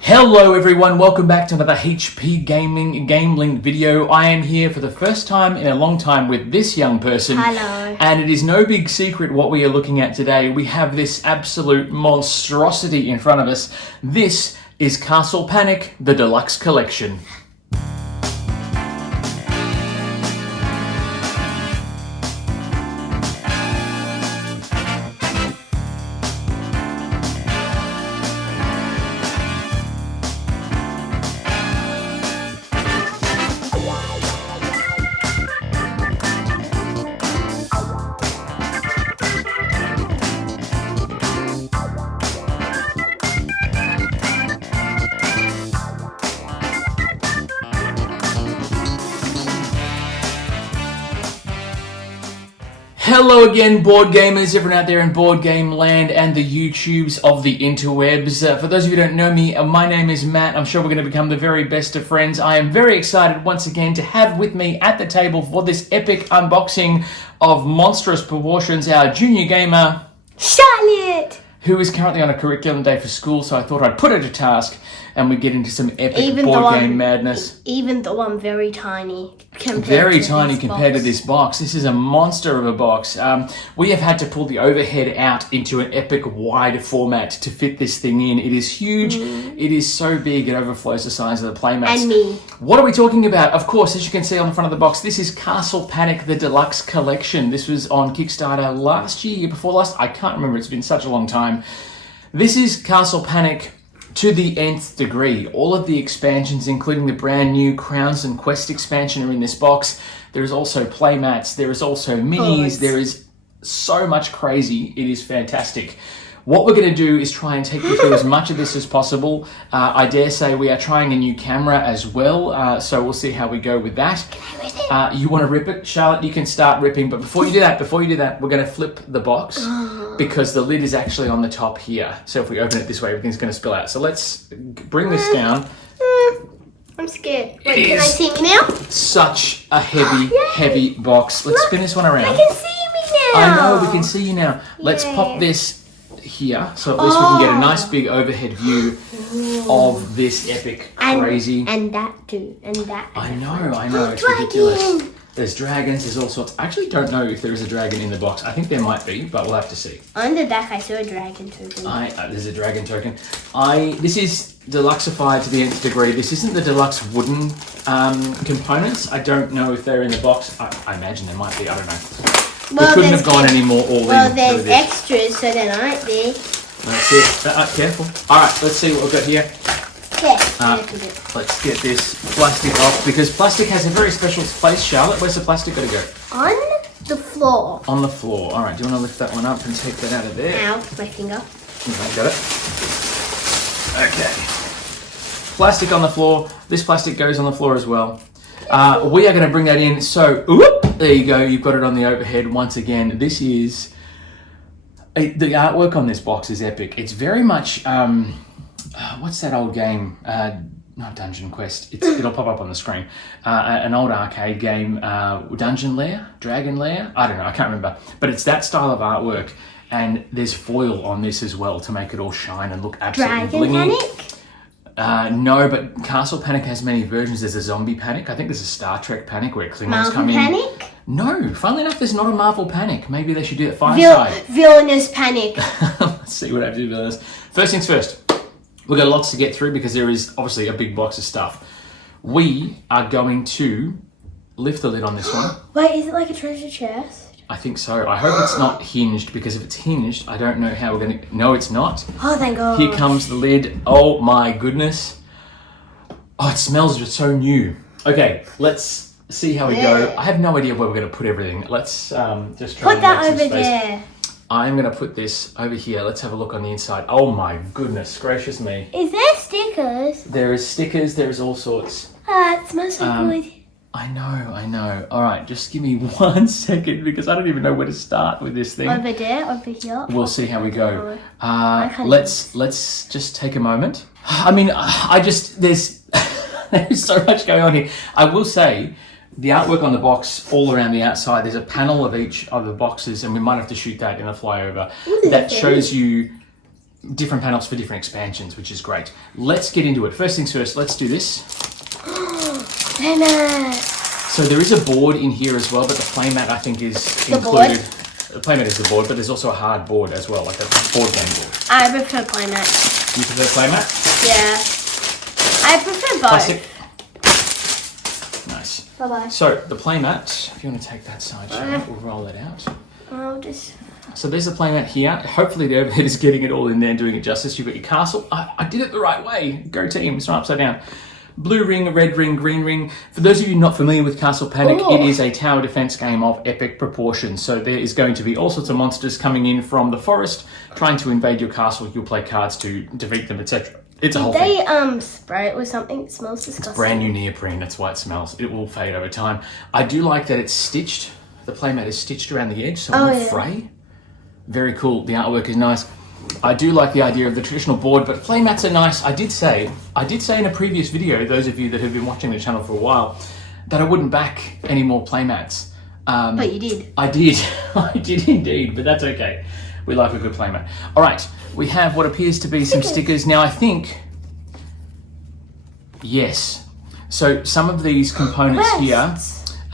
Hello everyone, welcome back to another HP Gaming GameLINK video. I am here for the first time in a long time with this young person. Hello. And it is no big secret what we are looking at today. We have this absolute monstrosity in front of us. This is Castle Panic, the Deluxe Collection. Hello again, board gamers, everyone out there in board game land and the YouTubes of the interwebs. For those of you who don't know me, my name is Matt. I'm sure we're going to become the very best of friends. I am very excited once again to have with me at the table for this epic unboxing of monstrous proportions our junior gamer, Charlotte! Who is currently on a curriculum day for school, so I thought I'd put her to task and we get into some epic board game madness. Even though I'm very tiny compared to this box. This is a monster of a box. We have had to pull the overhead out into an epic wide format to fit this thing in. It is huge. It is so big it overflows the size of the playmats. And me. What are we talking about? Of course, as you can see on the front of the box, this is Castle Panic, the Deluxe Collection. This was on Kickstarter last year, before last. I can't remember. It's been such a long time. This is Castle Panic to the nth degree. All of the expansions, including the brand new Crowns and Quest expansion, are in this box. There is also playmats. There is also minis. There is so much crazy. It is fantastic. What we're going to do is try and take you through as much of this as possible. I dare say we are trying a new camera as well, so we'll see how we go with that. You want to rip it? Charlotte, you can start ripping, but before you do that, we're going to flip the box because the lid is actually on the top here. So if we open it this way, everything's going to spill out. So let's bring this down. I'm scared. Wait, can I see me now? Such a heavy box. Let's spin this one around. I can see me now. I know, we can see you now. Let's pop this here, so at least we can get a nice big overhead view of this epic, crazy. And that too, and that. I know, it's ridiculous. There's dragons, there's all sorts. I actually don't know if there is a dragon in the box. I think there might be, but we'll have to see. On the back, I saw a dragon token. There's a dragon token. This is deluxeified to the nth degree. This isn't the deluxe wooden components. I don't know if they're in the box. I imagine there might be, I don't know. Well, we couldn't have gone any more all in. Well, there's extras, so there might be. That's it. Careful. All right, let's see what we've got here. Let's get this plastic off, because plastic has a very special place. Charlotte, where's the plastic got to go? On the floor. On the floor. All right, do you want to lift that one up and take that out of there? Ow, my finger. Got it. Okay. Plastic on the floor. This plastic goes on the floor as well. We are going to bring that in. So, there you go. You've got it on the overhead once again. This is... the artwork on this box is epic. It's very much... what's that old game? Not Dungeon Quest. It'll pop up on the screen. An old arcade game. Dungeon Lair? Dragon Lair? I don't know. I can't remember. But it's that style of artwork. And there's foil on this as well to make it all shine and look absolutely blingy. Panic? No, but Castle Panic has many versions. There's a zombie panic. I think there's a Star Trek panic where Klingons come in. Marvel Panic? No, funnily enough, there's not a Marvel Panic. Maybe they should do it Fireside. Villainous Panic. Let's see what I have to do with this. First things first, we've got lots to get through because there is obviously a big box of stuff. We are going to lift the lid on this one. Wait, is it like a treasure chest? I think so. I hope it's not hinged, because if it's hinged, I don't know how we're going to... No, it's not. Oh, thank God. Here comes the lid. Oh my goodness. Oh, it smells just so new. Okay, let's see how we go. I have no idea where we're going to put everything. Let's just try put that over there. I'm going to put this over here. Let's have a look on the inside. Oh my goodness gracious me. Is there stickers? There is stickers. There is all sorts. It smells so good. I know. All right, just give me 1 second, because I don't even know where to start with this thing. Over there, over here. We'll see how we go. Let's just take a moment. I mean, there's so much going on here. I will say, the artwork on the box all around the outside, there's a panel of each of the boxes, and we might have to shoot that in a flyover. That shows you different panels for different expansions, which is great. Let's get into it. First things first, let's do this. So there is a board in here as well, but the playmat I think is included. The playmat is the board, but there's also a hard board as well, like a board game board. I prefer playmat. You prefer playmat? Yeah. I prefer both. Plastic. Nice. Bye-bye. So the playmat, if you want to take that side, Charlotte, we'll roll it out. I'll just... So there's the playmat here. Hopefully the overhead is getting it all in there and doing it justice. You've got your castle. I did it the right way. Go team. It's not upside down. Blue ring, red ring, green ring. For those of you not familiar with Castle Panic, it is a tower defense game of epic proportions. So there is going to be all sorts of monsters coming in from the forest, trying to invade your castle. You'll play cards to defeat them, etc. It's a whole thing. Did they spray it with something? It smells disgusting. It's brand new neoprene. That's why it smells. It will fade over time. I do like that it's stitched. The playmat is stitched around the edge, so it won't fray. Very cool. The artwork is nice. I do like the idea of the traditional board, but playmats are nice. I did say in a previous video, those of you that have been watching the channel for a while, that I wouldn't back any more playmats. But you did. I did. I did indeed, but that's okay. We like a good playmat. All right, we have what appears to be some stickers. Now, I think, yes. So some of these components here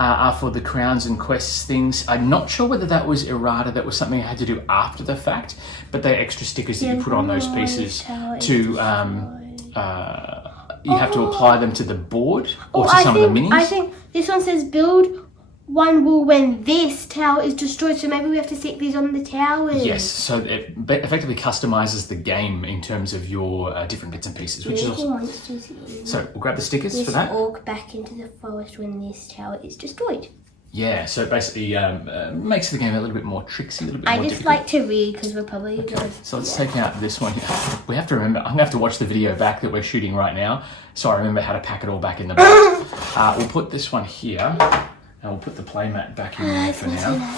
are for the crowns and quests things. I'm not sure whether that was errata, that was something I had to do after the fact, but they're extra stickers that you put on those pieces to, you have to apply them to the board or to some of the minis. I think this one says build one wall when this tower is destroyed, so maybe we have to stick these on the towers. Yes, so it effectively customizes the game in terms of your different bits and pieces, which is awesome. So we'll grab the stickers for that. Walk back into the forest when this tower is destroyed. Yeah, so it basically makes the game a little bit more tricksy, a little bit more difficult. I just like to read because we're probably good. So let's take out this one here. We have to remember, I'm going to have to watch the video back that we're shooting right now, so I remember how to pack it all back in the box. We'll put this one here. And we'll put the playmat back in there for now,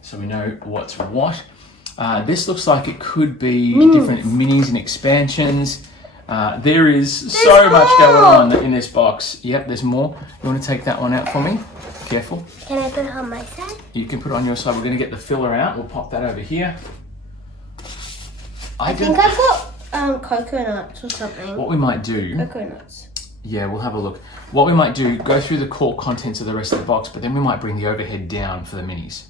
so we know what's what. This looks like it could be different minis and expansions. There is so much going on in this box. Yep, there's more. You want to take that one out for me? Careful. Can I put it on my side? You can put it on your side. We're going to get the filler out. We'll pop that over here. I think I put coconuts or something. What we might do... Coconuts. Yeah, we'll have a look. What we might do, go through the core contents of the rest of the box, but then we might bring the overhead down for the minis.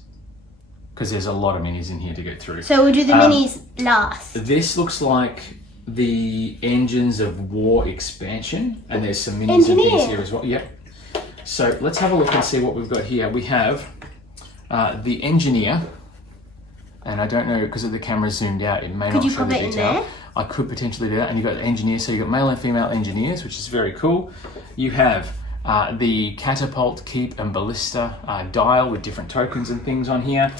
Because there's a lot of minis in here to get through. So we'll do the minis last. This looks like the Engines of War expansion, and there's some minis and things here as well. Yep. So let's have a look and see what we've got here. We have the Engineer, and I don't know, because of the camera zoomed out, it may not show the detail. I could potentially do that. And you've got the engineers, so you've got male and female engineers, which is very cool. You have the catapult, keep, and ballista dial with different tokens and things on here.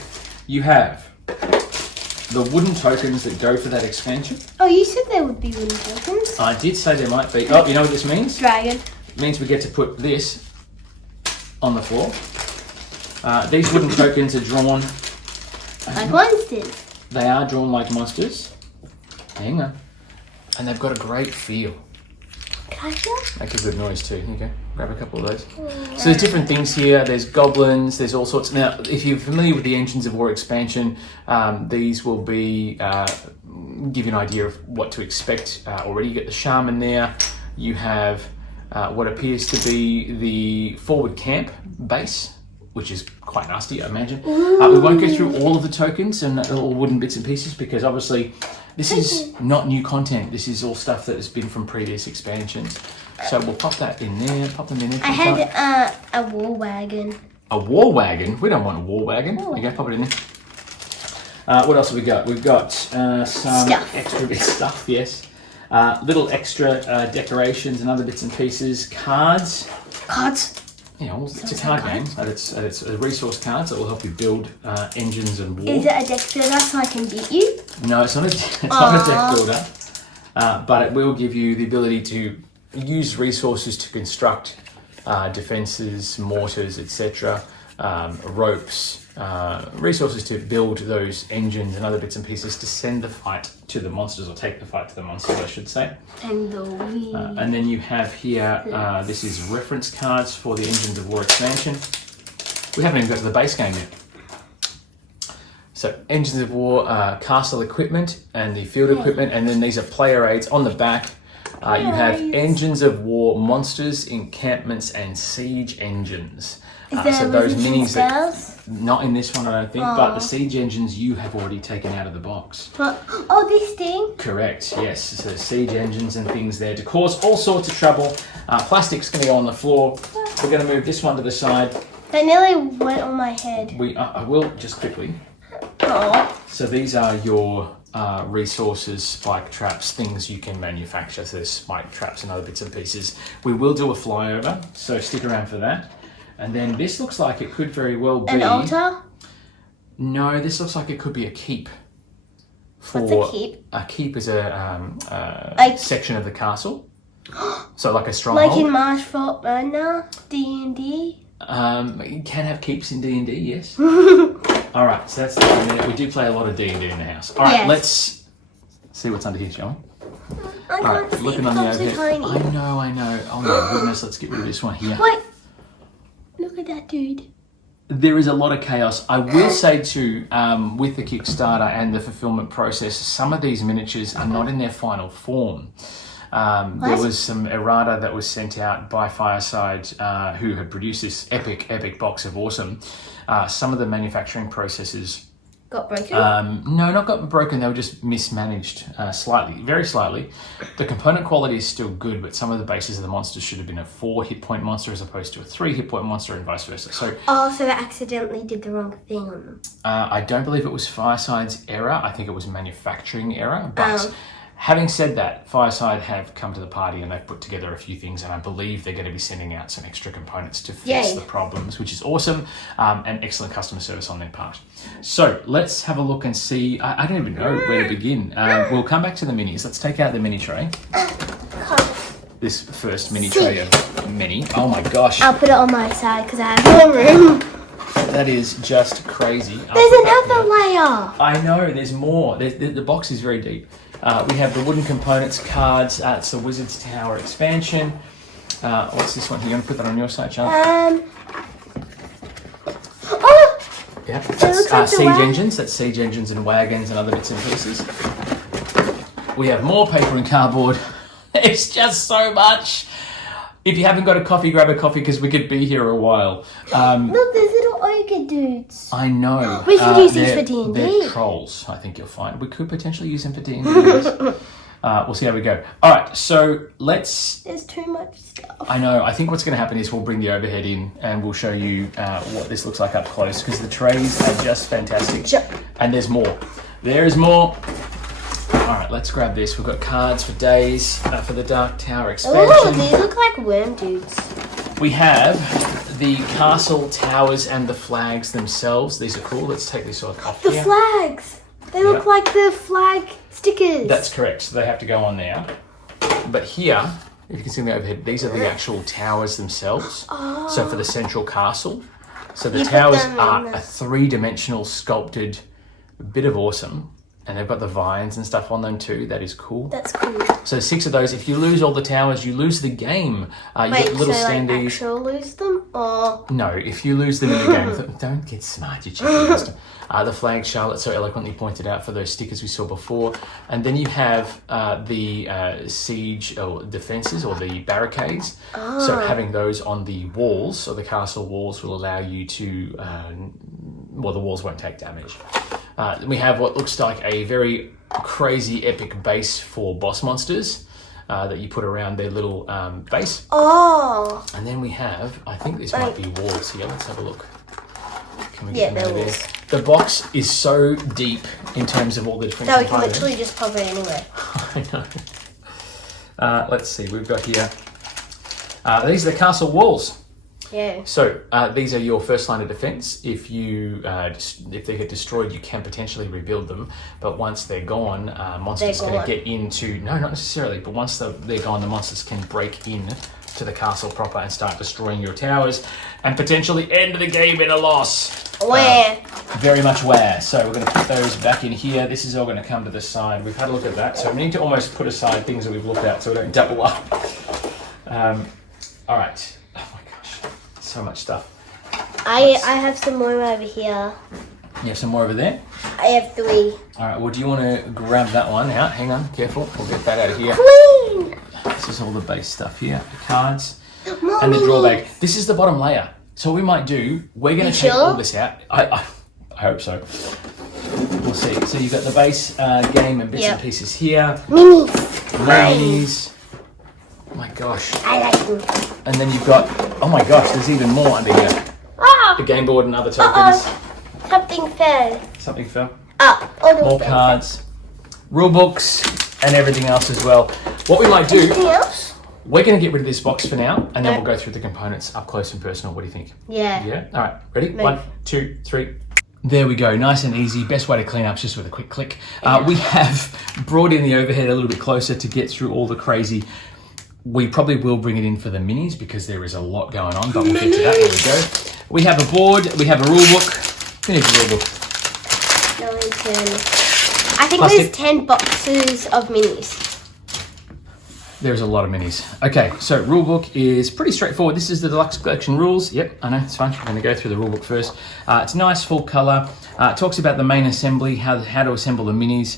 You have the wooden tokens that go for that expansion. Oh, you said there would be wooden tokens? I did say there might be. Oh, you know what this means? Dragon. It means we get to put this on the floor. These wooden tokens are drawn... Like monsters. They are drawn like monsters. Hang on. And they've got a great feel. Can I feel? Make a good noise too. Here you go. Grab a couple of those. So there's different things here. There's goblins. There's all sorts. Now, if you're familiar with the Engines of War expansion, these will be give you an idea of what to expect already. You get the shaman there. You have what appears to be the forward camp base, which is quite nasty, I imagine. We won't go through all of the tokens and all wooden bits and pieces because obviously this is not new content. This is all stuff that has been from previous expansions. So we'll pop that in there, pop them in there. I had a war wagon. A war wagon? We don't want a war wagon. You go, pop it in there. What else have we got? We've got some extra bit stuff, yes. Little extra decorations and other bits and pieces. Cards. Cards. Yeah, well, it's a card game, and it's a resource cards that will help you build engines and war. Is it a deck builder so I can beat you? No, it's not a deck builder, but it will give you the ability to use resources to construct defenses, mortars, etc., ropes, resources to build those engines and other bits and pieces to send the fight to the monsters, or take the fight to the monsters, I should say. And the wheel. And then you have here, this is reference cards for the Engines of War expansion. We haven't even got to the base game yet. So Engines of War, castle equipment and the field equipment, and then these are player aids on the back. You have Engines of War monsters, encampments, and siege engines. So those minis not in this one, I don't think, but the siege engines you have already taken out of the box. But, this thing? Correct, yes. So siege engines and things there to cause all sorts of trouble. Plastic's going to go on the floor. We're going to move this one to the side. That nearly went on my head. I will just quickly. Oh. So these are your resources, spike traps, things you can manufacture. So there's spike traps and other bits and pieces. We will do a flyover, so stick around for that. And then this looks like it could very well be... An altar? No, this looks like it could be a keep. What's a keep? A keep is a section of the castle. So like a stronghold. Like in Marsh Fort Burner, D&D? You can have keeps in D&D, yes. All right, so that's the minute. We do play a lot of D&D in the house. All right, let's see what's under here, shall we? I can't see looking it, on the I'm so overhead. tiny. I know. Oh my goodness, let's get rid of this one here. Wait, look at that dude. There is a lot of chaos. I will say too, with the Kickstarter and the fulfillment process, some of these miniatures are not in their final form. There was some errata that was sent out by Fireside, who had produced this epic box of awesome. Some of the manufacturing processes got broken? No, not got broken. They were just mismanaged slightly, very slightly. The component quality is still good, but some of the bases of the monsters should have been a 4 hit point monster as opposed to a 3 hit point monster, and vice versa. So, so they accidentally did the wrong thing on them. I don't believe it was Fireside's error. I think it was manufacturing error. But having said that, Fireside have come to the party and they've put together a few things, and I believe they're going to be sending out some extra components to fix the problems, which is awesome, and excellent customer service on their part. So let's have a look and see. I don't even know where to begin. We'll come back to the minis. Let's take out the mini tray. This first mini tray of mini. Oh my gosh. I'll put it on my side because I have more room. That is just crazy. There's another layer. I know, there's more. The box is very deep. We have the wooden components, cards. It's the Wizard's Tower expansion. What's this one here? You want to put that on your side, Charles? Yeah, that's siege engines. That's siege engines and wagons and other bits and pieces. We have more paper and cardboard. It's just so much. If you haven't got a coffee, grab a coffee because we could be here a while. Look, there's little ogre dudes. I know. We could use these for D&D. They're trolls, I think you'll find. We could potentially use them for D&D. We'll see how we go. All right, so let's... There's too much stuff. I know. I think what's going to happen is we'll bring the overhead in and we'll show you what this looks like up close, because the trays are just fantastic. And there's more. There is more. All right, let's grab this. We've got cards for days for the Dark Tower expansion. Oh, these look like worm dudes. We have the castle towers and the flags themselves. These are cool. Let's take this off The here. flags. They look like the flag stickers. That's correct. So they have to go on there. But here, if you can see me overhead, these are the actual towers themselves. So for the central castle. So the towers are a 3-dimensional sculpted bit of awesome. And they've got the vines and stuff on them too. That is cool. That's cool. So 6 of those. If you lose all the towers, you lose the game. You get little standees. Actual lose them? Or... No, if you lose them in the game, don't get smart, you chicken. The flag Charlotte so eloquently pointed out for those stickers we saw before. And then you have the siege or defences or the barricades. So having those on the walls or the castle walls will allow you to, well, the walls won't take damage. We have what looks like a very crazy epic base for boss monsters that you put around their little base. And then we have, I think this might be walls here. Let's have a look. Can we get them over there? The box is so deep in terms of all the different components. So we can literally just pop it anywhere. I know. Let's see. We've got here. These are the castle walls. Yeah. So these are your first line of defense. If you if they get destroyed, you can potentially rebuild them. But once they're gone, monsters can get into... No, not necessarily. But once they're gone, the monsters can break in to the castle proper and start destroying your towers and potentially end the game in a loss. Where? Very much where. So we're going to put those back in here. This is all going to come to the side. We've had a look at that. So we need to almost put aside things that we've looked at so we don't double up. All right. So much stuff. I have some more over here. You have some more over there? I have 3. All right, well, do you want to grab that one out? Hang on, careful. We'll get that out of here. Queen! This is all the base stuff here. The cards More and the minis. drawback. This is the bottom layer. So what we might do, we're going to take sure? all this out. I hope so. We'll see. So you've got the base game and bits and pieces here. Minis. Minis. Oh my gosh. I like them. And then you've got, oh my gosh, there's even more under here. Ah! The game board and other tokens. Something fell. Something fell. All the More cards, rule books, and everything else as well. What we might do, Anything else? we're going to get rid of this box for now, and then we'll go through the components up close and personal. What do you think? Yeah. Yeah? All right, ready? Move. 1, 2, 3. There we go, nice and easy. Best way to clean up is just with a quick click. We have brought in the overhead a little bit closer to get through all the crazy. We probably will bring it in for the minis because there is a lot going on, but we'll get to that. There we go. We have a board, we have a rule book. We need a rule book. No, it's 10. I think Plastic. there's 10 boxes of minis. There's a lot of minis. Okay, so rule book is pretty straightforward. This is the Deluxe Collection rules. Yep, I know, it's fine. I'm going to go through the rule book first. It's nice, full colour. It talks about the main assembly, how to assemble the minis,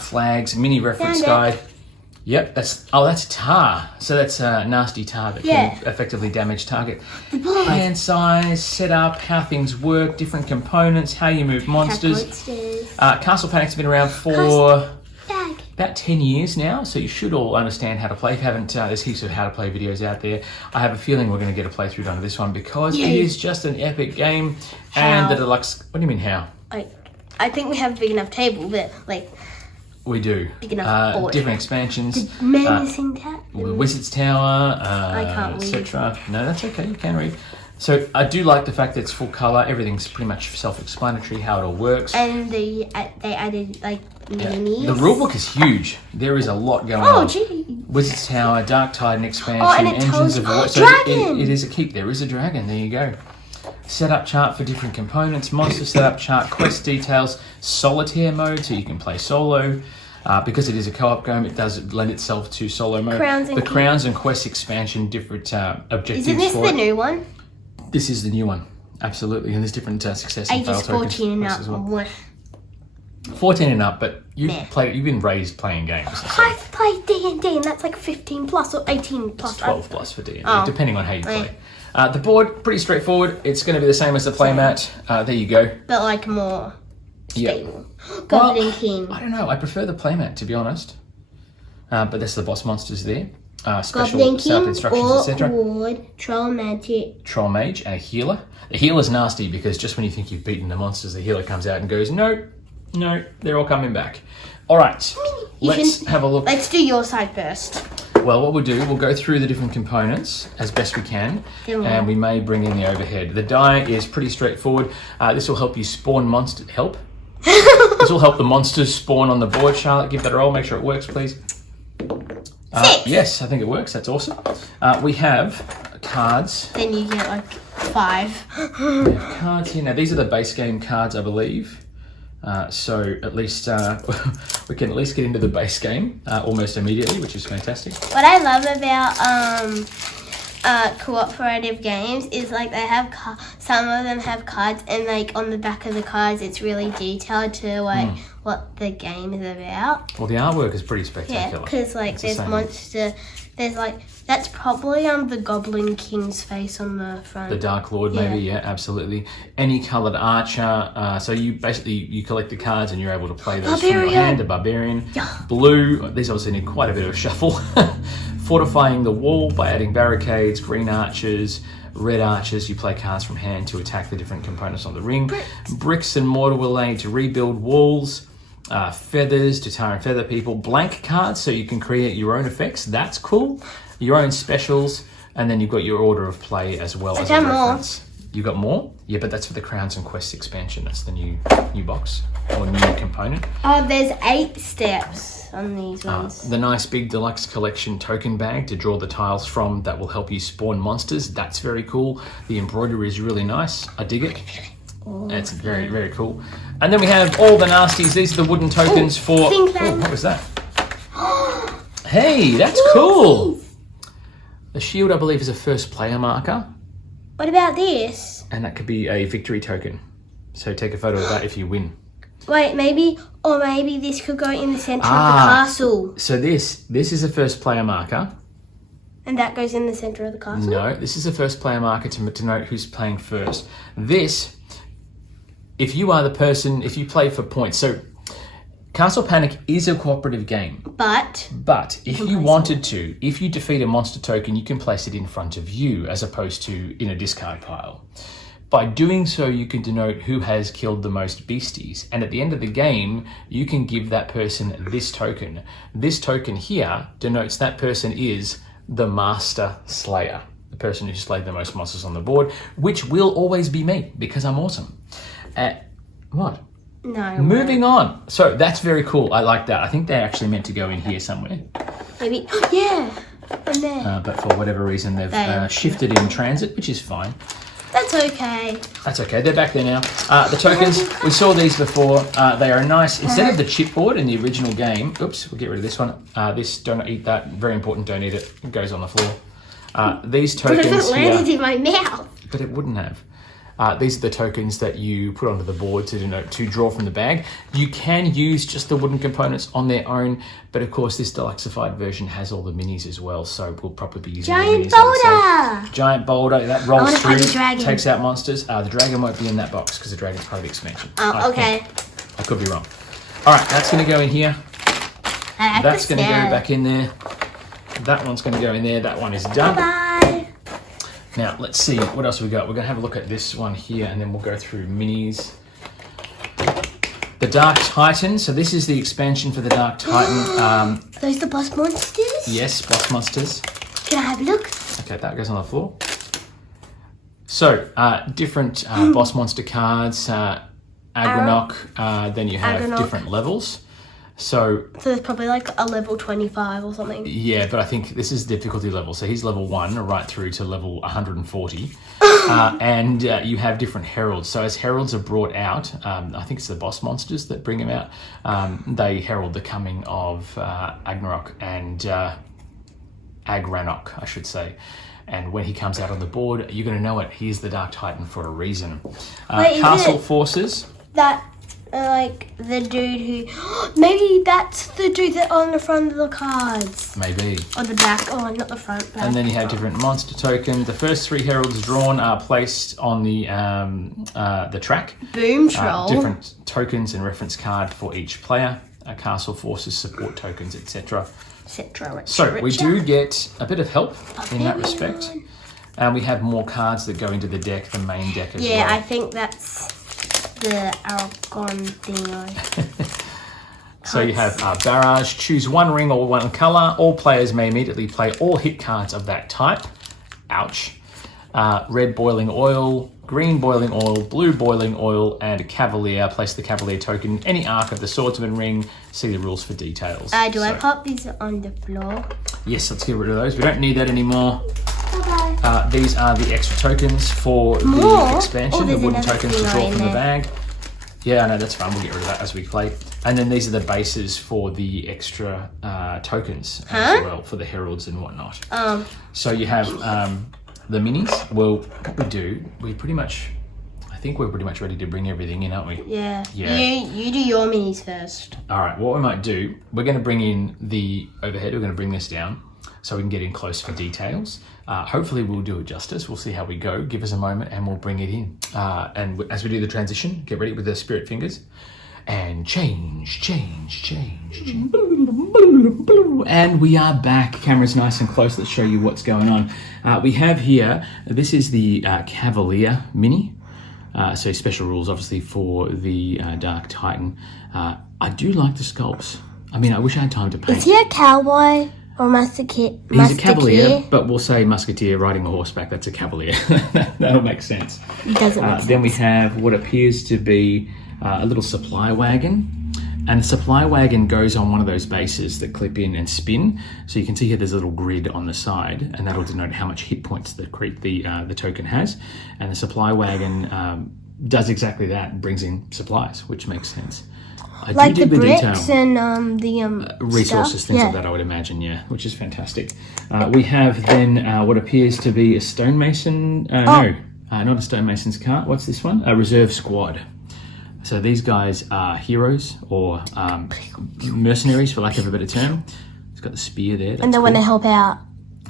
flags, mini reference Found it. guide. Yep, that's tar. So that's nasty tar that can effectively damage target. Hand size, setup, how things work, different components, how you move monsters. Castle Panic's been around for about 10 years now, so you should all understand how to play. If you haven't, there's heaps of how to play videos out there. I have a feeling we're going to get a playthrough done of this one because it is just an epic game. And the deluxe, what do you mean how? I think we have a big enough table, but like... We do. Big enough board. Different expansions. Menacing Cat. Wizard's Tower, I can't read. etc. No, that's okay, you can read. So I do like the fact that it's full colour. Everything's pretty much self-explanatory how it all works. And they added like minis. The rulebook is huge. There is a lot going Oh, on. gee. Wizard's Tower, Dark Tide and Expansion, Oh, and it Engines tells- of War. So Dragon! it is a keep. There is a dragon. There you go. Setup chart for different components, monster setup chart, quest details, solitaire mode, so you can play solo. Because it is a co-op game, it does lend itself to solo mode. Crowns and Quest expansion, different objectives. Isn't this for the new one? This is the new one, absolutely. And there's different success and fail Ages tokens 14 and up. as well. 14 and up, but you've been raised playing games. So I've played D&D and that's like 15 plus or 18 plus. 12 plus for D&D, Oh. depending on how you play. The board, pretty straightforward. It's going to be the same as the playmat. There you go. But like more Yeah. stable. Goblin Well, King. I don't know. I prefer the playmat, to be honest. But that's the boss monsters there. Goblin Special setup King instructions, or etc. Ward, Troll Magic. Troll Mage and a healer. The healer's nasty because just when you think you've beaten the monsters, the healer comes out and goes, no, they're all coming back. All right, let's have a look. Let's do your side first. Well, what we'll do, we'll go through the different components as best we can, and we may bring in the overhead. The die is pretty straightforward. This will help you spawn monsters. This will help the monsters spawn on the board. Charlotte, give that a roll. Make sure it works, please. Yes, I think it works. That's awesome. We have cards. Then you get like 5. We have cards here. Now, these are the base game cards, I believe. So at least we can at least get into the base game almost immediately, which is fantastic. What I love about cooperative games is like they have some of them have cards, and like on the back of the cards it's really detailed to like what the game is about. Well, the artwork is pretty Yeah, spectacular. because like It's the there's same. monster, there's like that's probably the Goblin King's face on the front. The Dark Lord, maybe, yeah, absolutely. Any coloured archer. So you basically you collect the cards and you're able to play those from your Barbarian. hand. A barbarian. Yeah. Blue. These obviously need quite a bit of shuffle. Fortifying the wall by adding barricades. Green archers. Red archers. You play cards from hand to attack the different components on the ring. Bricks and mortar will allow you to rebuild walls. Feathers to tar and feather people. Blank cards so you can create your own effects. That's cool. Your own specials, and then you've got your order of play as well as a reference. You got more? Yeah, but that's for the Crowns and Quests expansion. That's the new box or new component. Oh, there's 8 steps on these ones. The nice big deluxe collection token bag to draw the tiles from that will help you spawn monsters. That's very cool. The embroidery is really nice. I dig it. It's very, very cool. And then we have all the nasties. These are the wooden tokens for... what was that? Hey, that's cool. The shield, I believe, is a first player marker. What about this? And that could be a victory token. So take a photo of that if you win. Wait, maybe this could go in the center of the castle. So this is a first player marker. And that goes in the center of the castle? No, this is a first player marker to denote who's playing first. This, if you are the person, if you play for points. So Castle Panic is a cooperative game. But if you wanted to, if you defeat a monster token, you can place it in front of you as opposed to in a discard pile. By doing so, you can denote who has killed the most beasties. And at the end of the game, you can give that person this token. This token here denotes that person is the Master Slayer, the person who slayed the most monsters on the board, which will always be me because I'm awesome. What? No. Moving on. So that's very cool. I like that. I think they're actually meant to go in here somewhere. Maybe. Yeah. In there. But for whatever reason, they've shifted in transit, which is fine. That's okay. That's okay. They're back there now. The tokens, we saw these before. They are nice. Instead of the chipboard in the original game, oops, we'll get rid of this one. This, don't eat that. Very important, don't eat it. It goes on the floor. These tokens But it landed in my mouth. But it wouldn't have. These are the tokens that you put onto the board to draw from the bag. You can use just the wooden components on their own, but of course this deluxified version has all the minis as well, so we'll probably be using Giant the minis. boulder! Giant boulder, that rolls find the through, dragon. takes out monsters. The dragon won't be in that box because the dragon's part of the expansion. Oh, okay. I could be wrong. All right, that's going to go in here. That's going to go back in there. That one's going to go in there. That one is done. Bye. Now, let's see, what else we got? We're going to have a look at this one here, and then we'll go through minis. The Dark Titan. So this is the expansion for the Dark Titan. Those the boss monsters? Yes, boss monsters. Can I have a look? Okay, that goes on the floor. So, different boss monster cards. Agranok, then you have different levels. So there's probably like a level 25 or something. Yeah, but I think this is difficulty level. So he's level 1 right through to level 140. And you have different heralds. So as heralds are brought out, I think it's the boss monsters that bring them out. They herald the coming of Agnarok and Agranok, I should say. And when he comes out on the board, you're going to know it. He is the Dark Titan for a reason. Castle Forces. That... like the dude who... Maybe that's the dude that on the front of the cards. Maybe. Or the back. Oh, not the front. Back. And then you have different monster tokens. The first 3 heralds drawn are placed on the track. Boom troll. Different tokens and reference card for each player. Castle Forces, support tokens, etc. So we do get a bit of help in that respect. And we have more cards that go into the deck, the main deck as well. Yeah, I think that's... the Aragon thing. So you have Barrage. Choose one ring or one colour. All players may immediately play all hit cards of that type. Ouch. Red boiling oil, green boiling oil, blue boiling oil, and a Cavalier. Place the Cavalier token in any arc of the Swordsman ring. See the rules for details. Do I pop these on the floor? Yes, let's get rid of those. We don't need that anymore. Bye-bye. These are the extra tokens for the expansion, the wooden tokens to draw from the bag. Yeah, no, that's fine. We'll get rid of that as we play. And then these are the bases for the extra tokens as well, for the heralds and whatnot. So you have the minis. Well, what we do, I think we're pretty much ready to bring everything in, aren't we? Yeah. You do your minis first. All right, what we might do, we're going to bring in the overhead. We're going to bring this down so we can get in close for details. Hopefully we'll do it justice. We'll see how we go. Give us a moment and we'll bring it in. And as we do the transition, get ready with the spirit fingers. And change. And we are back. Camera's nice and close. Let's show you what's going on. We have here, this is the Cavalier Mini. So special rules, obviously, for the Dark Titan. I do like the sculpts. I mean, I wish I had time to paint. Is he a cowboy? Or musketeer? He's a cavalier, but we'll say musketeer riding a horseback. That's a cavalier. That'll make sense. It doesn't make sense. Then we have what appears to be a little supply wagon. And the supply wagon goes on one of those bases that clip in and spin. So you can see here there's a little grid on the side, and that'll denote how much hit points the token has. And the supply wagon does exactly that and brings in supplies, which makes sense. I like do the dig bricks detail. and the resources, stuff. things like that, I would imagine, which is fantastic. We have then what appears to be a stonemason. No, not a stonemason's cart. What's this one? A reserve squad. So these guys are heroes or mercenaries, for lack of a better term. He's got the spear there. That's and then when they help out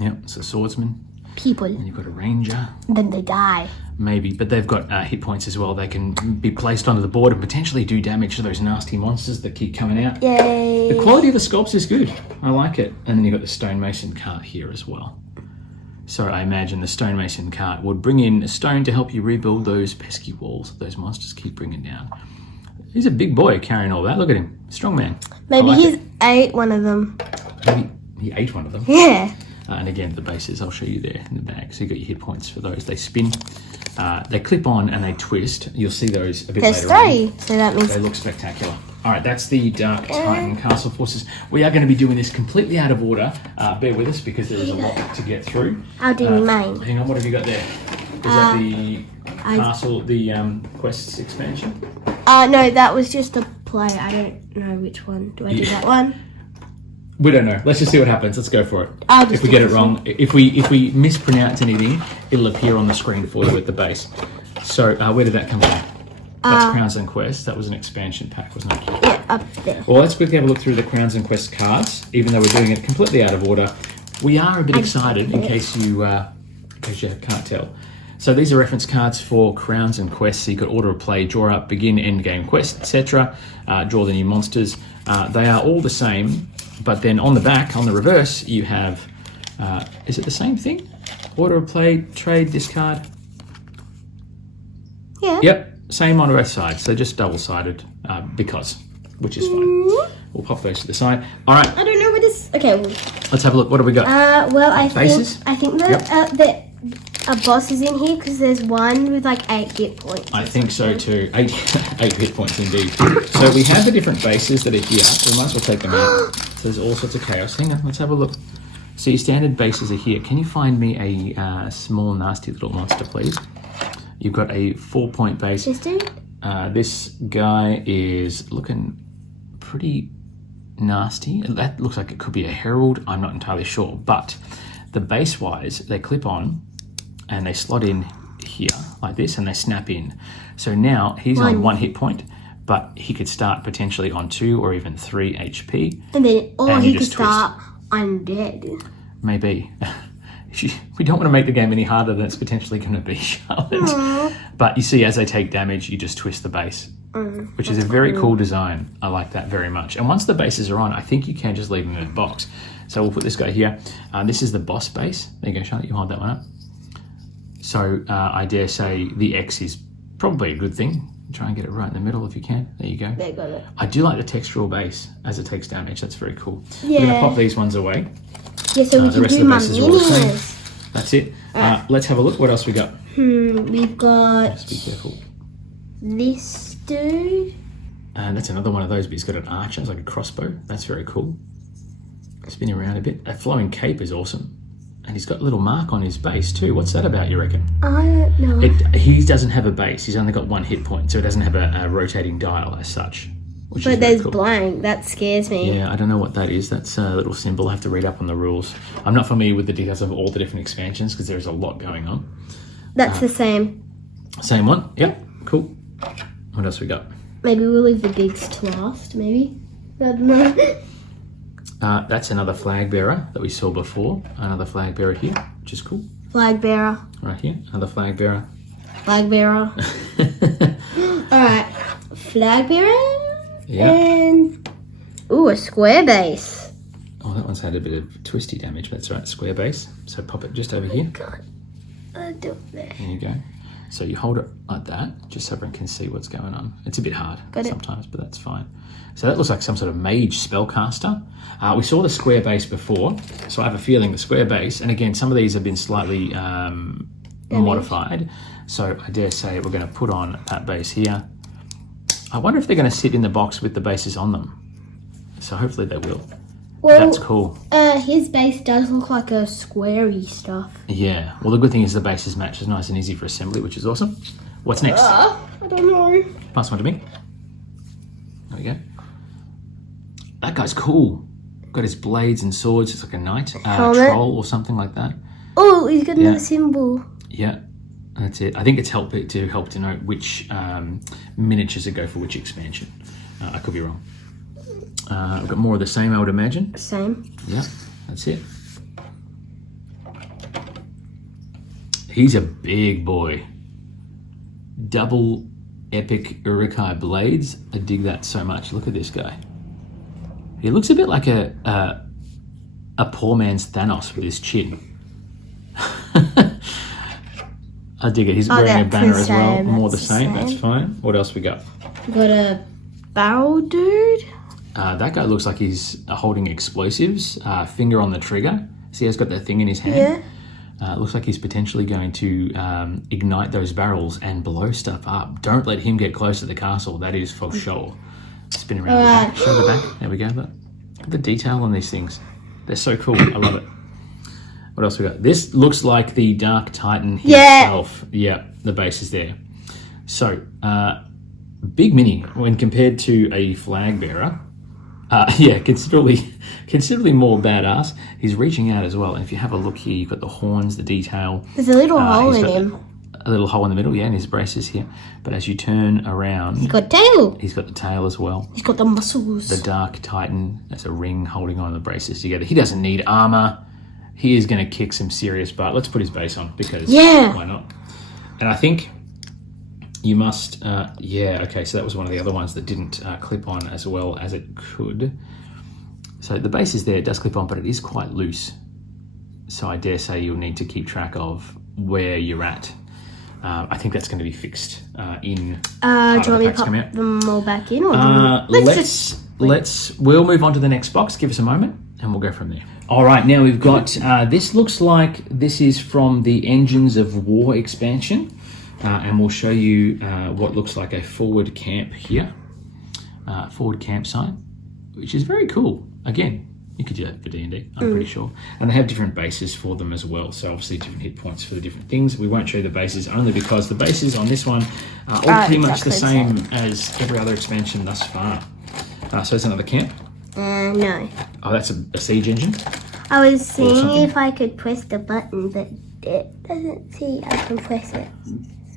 Yep, it's a swordsman. people, And you've got a ranger. then they die. Maybe, but they've got hit points as well. They can be placed onto the board and potentially do damage to those nasty monsters that keep coming out. Yay! The quality of the sculpts is good. I like it. And then you've got the stonemason cart here as well. So I imagine the stonemason cart would bring in a stone to help you rebuild those pesky walls that those monsters keep bringing down. He's a big boy carrying all that. Look at him. Strong man. Maybe I like he's it. ate one of them. Maybe he ate one of them. Yeah. And again, the bases, I'll show you there in the bag. So you got your hit points for those. They spin, they clip on and they twist. You'll see those a bit There's later on. 3, so that means They look spectacular. All right, that's the Dark Titan Castle Forces. We are going to be doing this completely out of order. Bear with us because there is a lot to get through. I'll do mine. Hang on, what have you got there? Is that the Castle, the Quests expansion? No, that was just a play. I don't know which one. Do I do that one? We don't know. Let's just see what happens. Let's go for it. I'll just If we do get it this wrong, if we mispronounce anything, it'll appear on the screen for you at the base. So where did that come from? That's Crowns and Quests. That was an expansion pack, wasn't it? Yeah, up there. Well, let's quickly have a look through the Crowns and Quest cards. Even though we're doing it completely out of order, we are a bit excited in case you can't tell. So these are reference cards for Crowns and Quests. So you could order a play, draw up, begin, end game quest, etc. Draw the new monsters. They are all the same, but then on the back, on the reverse, you have. Is it the same thing? Order a play, trade, discard. Yeah. Yep. Same on both sides, so just double-sided which is fine. We'll pop those to the side. All right, I don't know what this. Okay. Well, let's have a look. What have we got? well, I Bases? think a boss is in here because there's one with like 8 hit points. I think so too. 8 hit points indeed. So we have the different bases that are here. We might as well take them out. So there's all sorts of chaos. Hang on, let's have a look. So your standard bases are here. Can you find me a small, nasty little monster, please? You've got a 4-point base. This dude? This guy is looking pretty nasty. That looks like it could be a herald. I'm not entirely sure. But the base-wise, they clip on and they slot in here like this and they snap in. So now he's on 1 hit point, but he could start potentially on 2 or even 3 HP. And then, or And he you could just twist. start undead. Maybe. We don't want to make the game any harder than it's potentially going to be, Charlotte. But you see, as they take damage, you just twist the base, which is a very cool design. I like that very much. And once the bases are on, I think you can just leave them in a box. So we'll put this guy here. This is the boss base. There you go, Charlotte. You hold that one up. So I dare say the X is probably a good thing. Try and get it right in the middle if you can. There you go. They got it. I do like the textural base as it takes damage. That's very cool. Yeah. We're going to pop these ones away. Yeah, so we The can rest do of the my bases are all the same. minis. That's it. Let's have a look. What else we got? We've got Just be careful. this dude. And that's another one of those, but he's got an archer. It's like a crossbow. That's very cool. Spinning around a bit. A flowing cape is awesome. And he's got a little mark on his base too. What's that about, you reckon? I don't know. He doesn't have a base. He's only got 1 hit point, so it doesn't have a rotating dial as such. Which is But very there's cool. blank. That scares me. Yeah, I don't know what that is. That's a little symbol. I have to read up on the rules. I'm not familiar with the details of all the different expansions because there's a lot going on. That's the same. Same one? Yep. Cool. What else we got? Maybe we'll leave the bigs to last, maybe. I don't know. That's another flag bearer that we saw before. Another flag bearer here, which is cool. Flag bearer. Right here, another flag bearer. Flag bearer. Alright. Flag bearer. Yeah. And a square base. Oh, that one's had a bit of twisty damage, but that's right. Square base. So pop it just over here. God. I'll do it there. There you go. So you hold it like that, just so everyone can see what's going on. It's a bit hard sometimes, but that's fine. So that looks like some sort of mage spellcaster. We saw the square base before, so I have a feeling the square base, and again, some of these have been slightly modified. So I dare say we're going to put on that base here. I wonder if they're going to sit in the box with the bases on them. So hopefully they will. Well, That's cool. His base does look like a squarey stuff. Yeah. Well, the good thing is the bases match is nice and easy for assembly, which is awesome. What's next? I don't know. Pass one to me. There we go. That guy's cool. Got his blades and swords. It's like a knight, Helmet. troll or something like that. Oh, he's got Yeah. another symbol. Yeah. That's it. I think it's help to note which miniatures to go for which expansion. I could be wrong. I've got more of the same, I would imagine. Same. Yeah, that's it. He's a big boy. Double epic Urukai blades. I dig that so much. Look at this guy. He looks a bit like a poor man's Thanos with his chin. I dig it. He's wearing a banner as well. More the same. That's fine. What else we got? We got a barrel dude. That guy looks like he's holding explosives. Finger on the trigger. See, he's got that thing in his hand. Yeah. Looks like he's potentially going to ignite those barrels and blow stuff up. Don't let him get close to the castle. That is for sure. Spin around the back. Show the back. There we go. Look at the detail on these things. They're so cool. I love it. What else we got? This looks like the Dark Titan himself. Yeah, the base is there. So, big mini when compared to a flag bearer. Considerably more badass. He's reaching out as well. And if you have a look here, you've got the horns, the detail. There's a little hole in him. A little hole in the middle, yeah, and his braces here. But as you turn around... He's got tail. He's got the tail as well. He's got the muscles. The Dark Titan. That's a ring holding on the braces together. He doesn't need armor. He is going to kick some serious butt. Let's put his base on because why not? And I think you must... okay, so that was one of the other ones that didn't clip on as well as it could. So the base is there. It does clip on, but it is quite loose. So I dare say you'll need to keep track of where you're at. I think that's going to be fixed in. Do you want me to pop them all back in, or we'll move on to the next box. Give us a moment, and we'll go from there. All right, now we've got this. Looks like this is from the Engines of War expansion, and we'll show you what looks like a forward camp here, forward campsite, which is very cool. Again, you could do that for D&D, I'm pretty sure. And they have different bases for them as well. So obviously different hit points for the different things. We won't show you the bases only because the bases on this one are all pretty much the same as every other expansion thus far. So it's another camp. No. Oh, that's a siege engine? I was seeing if I could press the button, but it doesn't see I can press it.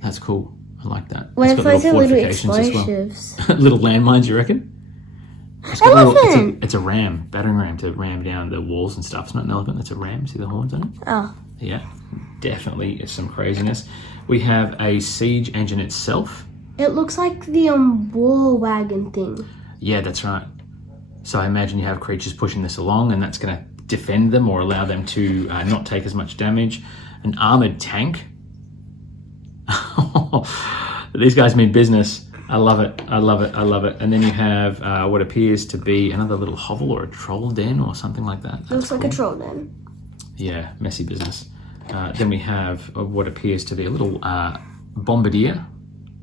That's cool. I like that. What if those are little explosives? Little landmines, you reckon? It's a ram, battering ram to ram down the walls and stuff. It's not an elephant, it's a ram. See the horns on it? Oh. Yeah, definitely is some craziness. We have a siege engine itself. It looks like the war wagon thing. Yeah, that's right. So I imagine you have creatures pushing this along and that's going to defend them or allow them to not take as much damage. An armoured tank. These guys mean business. I love it. I love it. I love it. And then you have what appears to be another little hovel or a troll den or something like that. Looks like a troll den. Yeah, messy business. Then we have what appears to be a little bombardier.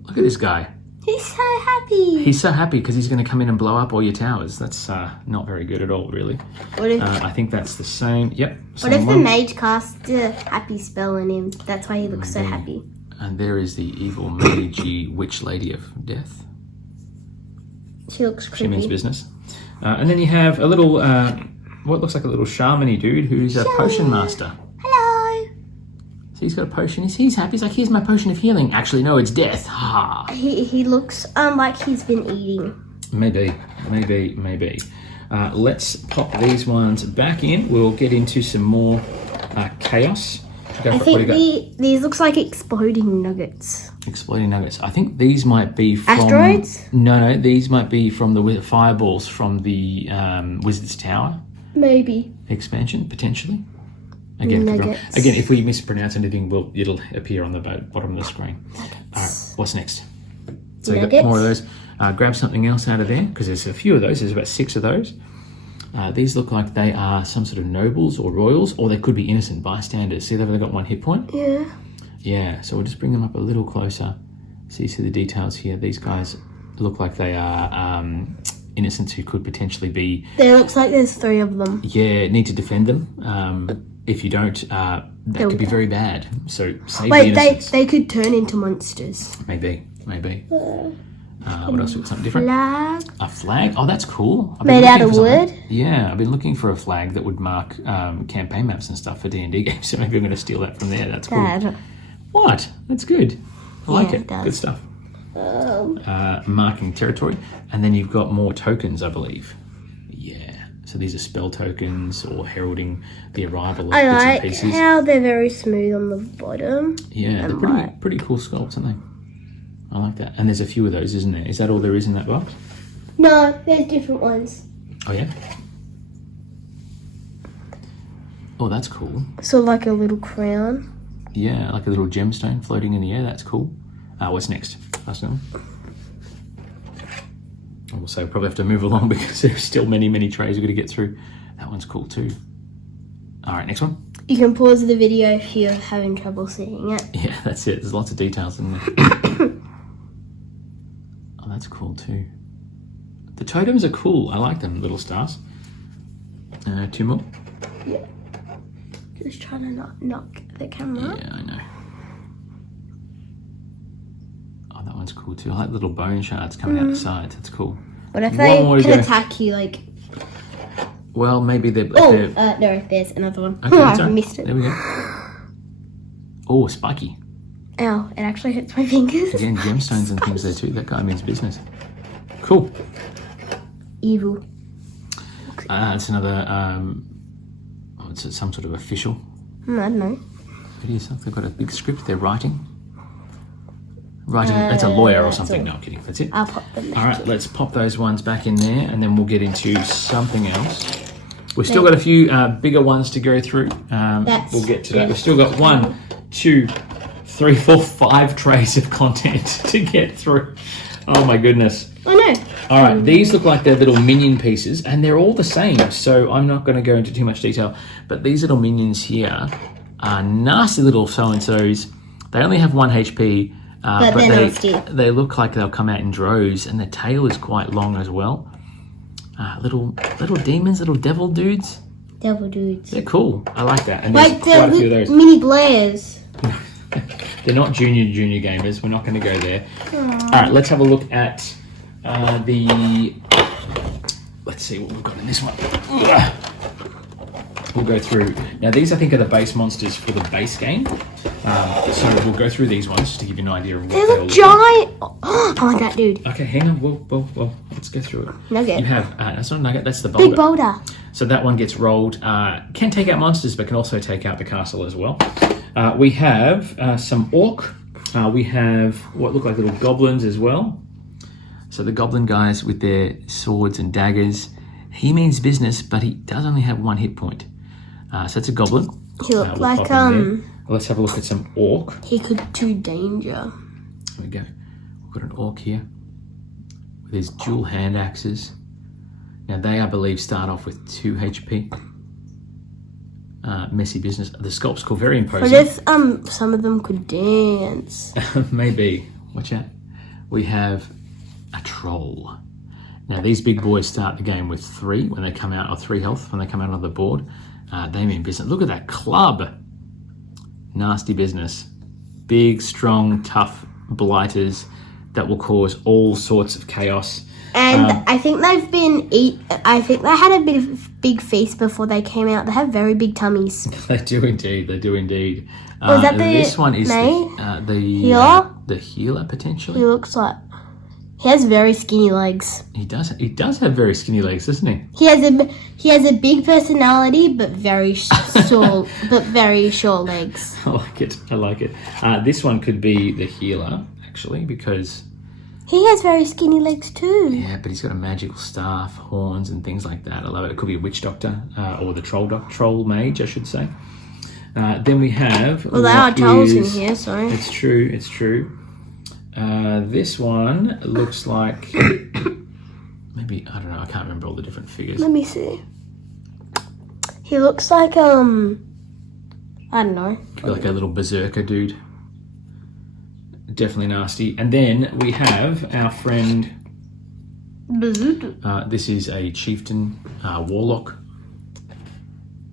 Look at this guy. He's so happy. He's so happy because he's going to come in and blow up all your towers. That's not very good at all, really. What if, I think that's the same. Yep. What if the mage cast a happy spell on him? That's why he looks so happy. And there is the evil magey witch lady of death. She looks creepy. She means business. And then you have a little, what looks like a little shaman-y dude who's a potion master. Hello. So he's got a potion. He's happy. He's like, here's my potion of healing. Actually, no, it's death. Ha. He looks like he's been eating. Maybe. Let's pop these ones back in. We'll get into some more chaos. I think these looks like exploding nuggets. Exploding nuggets. I think these might be from... Asteroids? No, these might be from the fireballs from the Wizard's Tower. Maybe. Expansion, potentially. Again, if we mispronounce anything, it'll appear on the bottom of the screen. All right, what's next? So you got more of those. Grab something else out of there, because there's a few of those. There's about 6 of those. These look like they are some sort of nobles or royals, or they could be innocent bystanders. See, they've only got 1 hit point? Yeah. Yeah, so we'll just bring them up a little closer. See the details here. These guys look like they are innocents who could potentially be... There looks like there's 3 of them. Yeah, need to defend them. If you don't, that could be very bad. So save the innocents. They could turn into monsters. Maybe. What else? Something different? Flag. A flag? Oh, that's cool. Made out of wood? Yeah, I've been looking for a flag that would mark campaign maps and stuff for D&D games, so maybe I'm going to steal that from there. That's cool. Dad. What? That's good. I like Yeah, it. it does. Good stuff. Marking territory. And then you've got more tokens, I believe. Yeah. So these are spell tokens or heralding the arrival of I bits like and pieces. how they're very smooth on the bottom. Yeah, they're pretty cool sculpts, aren't they? I like that. And there's a few of those, isn't there? Is that all there is in that box? No, there's different ones. Oh, yeah? Oh, that's cool. So like a little crown. Yeah, like a little gemstone floating in the air. That's cool. What's next? Last one. Also, probably have to move along because there's still many trays we've got to get through. That one's cool too. All right, next one. You can pause the video if you're having trouble seeing it. Yeah, that's it. There's lots of details in there. Oh, that's cool too. The totems are cool. I like them, little stars. 2 more. Yeah. Just trying to not knock the camera. Yeah, I know. Oh, that one's cool too. I like little bone shards coming out the sides. That's cool. But if One they more to can go. attack you, like... Well, maybe they're... no, there's another one. Okay, I sorry. missed it. There we go. Oh, spiky. Ow, it actually hurts my fingers. Again, gemstones and things there too. That guy means business. Cool. Evil. It's another... it's some sort of official. I don't know. It is. They've got a big script they're writing. That's a lawyer or something. No, I'm kidding. That's it. I'll pop them. All right, let's pop those ones back in there, and then we'll get into something else. We've still got a few bigger ones to go through. We'll get to that. We've still got 1, 2, 3, 4, 5 trays of content to get through. Oh my goodness. Oh no. All right, these look like they're little minion pieces, and they're all the same, so I'm not going to go into too much detail. But these little minions here are nasty little so-and-sos. They only have 1 HP, but they look like they'll come out in droves, and their tail is quite long as well. Little demons, little devil dudes. Devil dudes. They're cool. I like that. And there's Like quite a few of those. mini Blairs. They're not junior gamers. We're not going to go there. All right, let's have a look at let's see what we've got in this one. We'll go through. Now, these I think are the base monsters for the base game. So we'll go through these ones just to give you an idea of what They they'll look look giant. Oh, I like that dude. like. Okay, hang on. Well, let's go through it. Nugget. You have, that's not a nugget, that's the boulder. Big boulder. So that one gets rolled. Can take out monsters, but can also take out the castle as well. We have some orc. We have what look like little goblins as well. So the goblin guys with their swords and daggers. He means business, but he does only have 1 hit point. So it's a goblin. He looked We'll like pop in there. Let's have a look at some orc. he could do danger. There we go. We've got an orc here with his dual hand axes. Now they, I believe, start off with 2 HP. Messy business. The sculpt's cool, very imposing. But if some of them could dance. Maybe. Watch out. We have a troll. Now these big boys start the game with 3 when they come out, or 3 health when they come out on the board. They mean business. Look at that club. Nasty business. Big, strong, tough blighters that will cause all sorts of chaos. And I think they've been I think they had a big feast before they came out. They have very big tummies. They do indeed. They do indeed. Was that this one is the healer? The healer potentially. He looks like he has very skinny legs. He does. He does have very skinny legs, doesn't he? He has a big personality, but very short legs. I like it. I like it. This one could be the healer actually, because he has very skinny legs too. yeah, but he's got a magical staff, horns, and things like that. I love it. It could be a witch doctor or the troll mage, I should say. Then we have. Well, there are trolls in here, so It's true. It's true. This one looks like maybe, I don't know, I can't remember all the different figures. let me see. He looks like I don't know. Could be like a little berserker dude. Definitely nasty. And then we have our friend. This is a chieftain, warlock.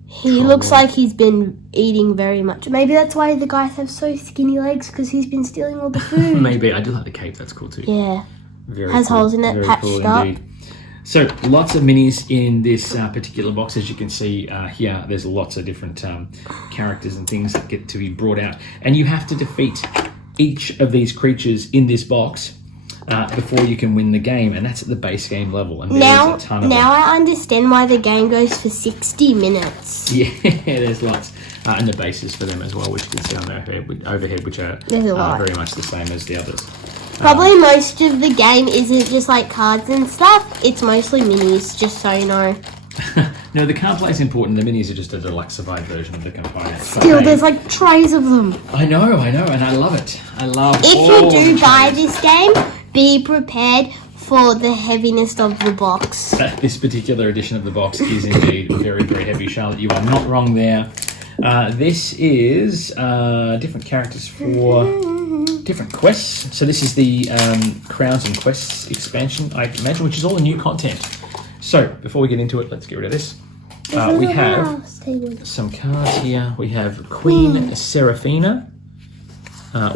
He looks like he's been eating very much. Maybe that's why the guys have so skinny legs, because he's been stealing all the food. Maybe. I do like the cape. That's cool too. Yeah. Very Has cool. holes in it, Very patched cool up. indeed. So lots of minis in this particular box. As you can see here, there's lots of different characters and things that get to be brought out. And you have to defeat each of these creatures in this box before you can win the game. And that's at the base game level. And there's a ton of them. I understand why the game goes for 60 minutes. Yeah, there's lots. And the bases for them as well, which you can see on the overhead, which are very much the same as the others. Probably most of the game isn't just like cards and stuff. It's mostly minis, just so you know. No, the card play is important. The minis are just a deluxified version of the component. Still, there's like trays of them. I know, and I love it. I love If all you do the buy trays. this game, be prepared for the heaviness of the box. This particular edition of the box is indeed very, very heavy, Charlotte. You are not wrong there. This is different characters for different quests. So this is the Crowns and Quests expansion, I imagine, which is all the new content. So before we get into it, let's get rid of this. We have some cards here. We have Queen Seraphina.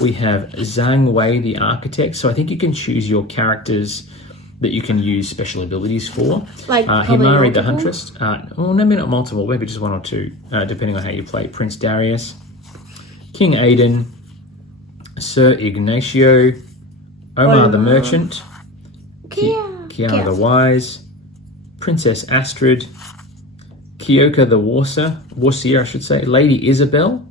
We have Zhang Wei, the Architect. So I think you can choose your characters that you can use special abilities for. Like Himari the Huntress. Well, maybe not multiple, maybe just one or two, depending on how you play. Prince Darius, King Aidan, Sir Ignacio, Omar the Merchant, Kiara the Wise, Princess Astrid, Kyoka the Warseer, I should say, Lady Isabel,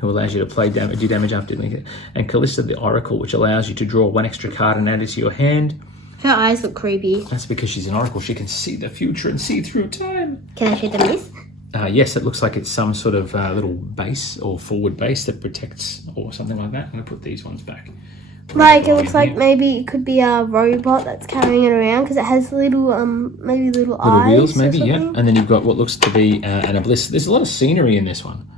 who allows you to do damage after doing it, and Callista the Oracle, which allows you to draw one extra card and add it to your hand. Her eyes look creepy. That's because she's an oracle. She can see the future and see through time. Can I show them this? Yes, it looks like it's some sort of little base or forward base that protects or something like that. I'm going to put these ones back. Like, it looks like maybe it could be a robot that's carrying it around because it has little, maybe little eyes. Wheels, maybe, or yeah. something. And then you've got what looks to be an obelisk. There's a lot of scenery in this one.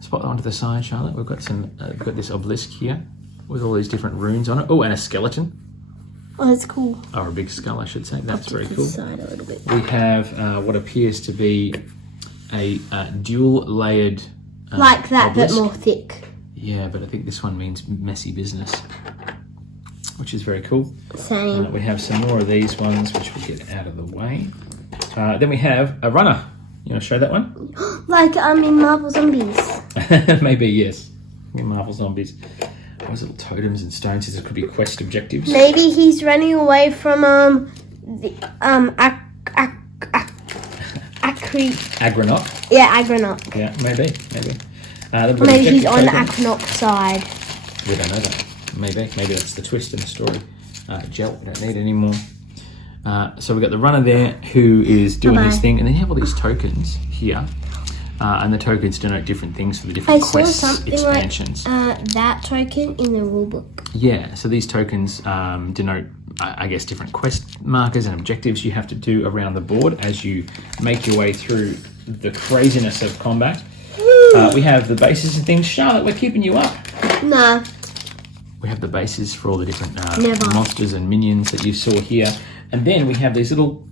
Spot onto the side, Charlotte. We've got we've got this obelisk here with all these different runes on it. Oh, and a skeleton. Oh, that's cool. Or a big skull, I should say. That's very cool. Side a little bit. We have what appears to be a dual-layered Like that, obelisk. but more thick. Yeah, but I think this one means messy business, which is very cool. Same. We have some more of these ones, which we'll get out of the way. Then we have a runner. You want to show that one? Like in Marvel Zombies. Maybe, yes. In Marvel Zombies. Those little totems and stones. These could be quest objectives. Maybe he's running away from Agronaut. Yeah, Agronaut. Yeah, maybe. Maybe he's on the Agronaut side. We don't know that. Maybe that's the twist in the story. Gel, we don't need any more. So we've got the runner there who is doing his thing, and then you have all these tokens here. And the tokens denote different things for the different quest expansions. Like, that token in the rulebook. Yeah, so these tokens denote, I guess, different quest markers and objectives you have to do around the board as you make your way through the craziness of combat. We have the bases and things. Charlotte, we're keeping you up. Nah. We have the bases for all the different monsters and minions that you saw here. And then we have these little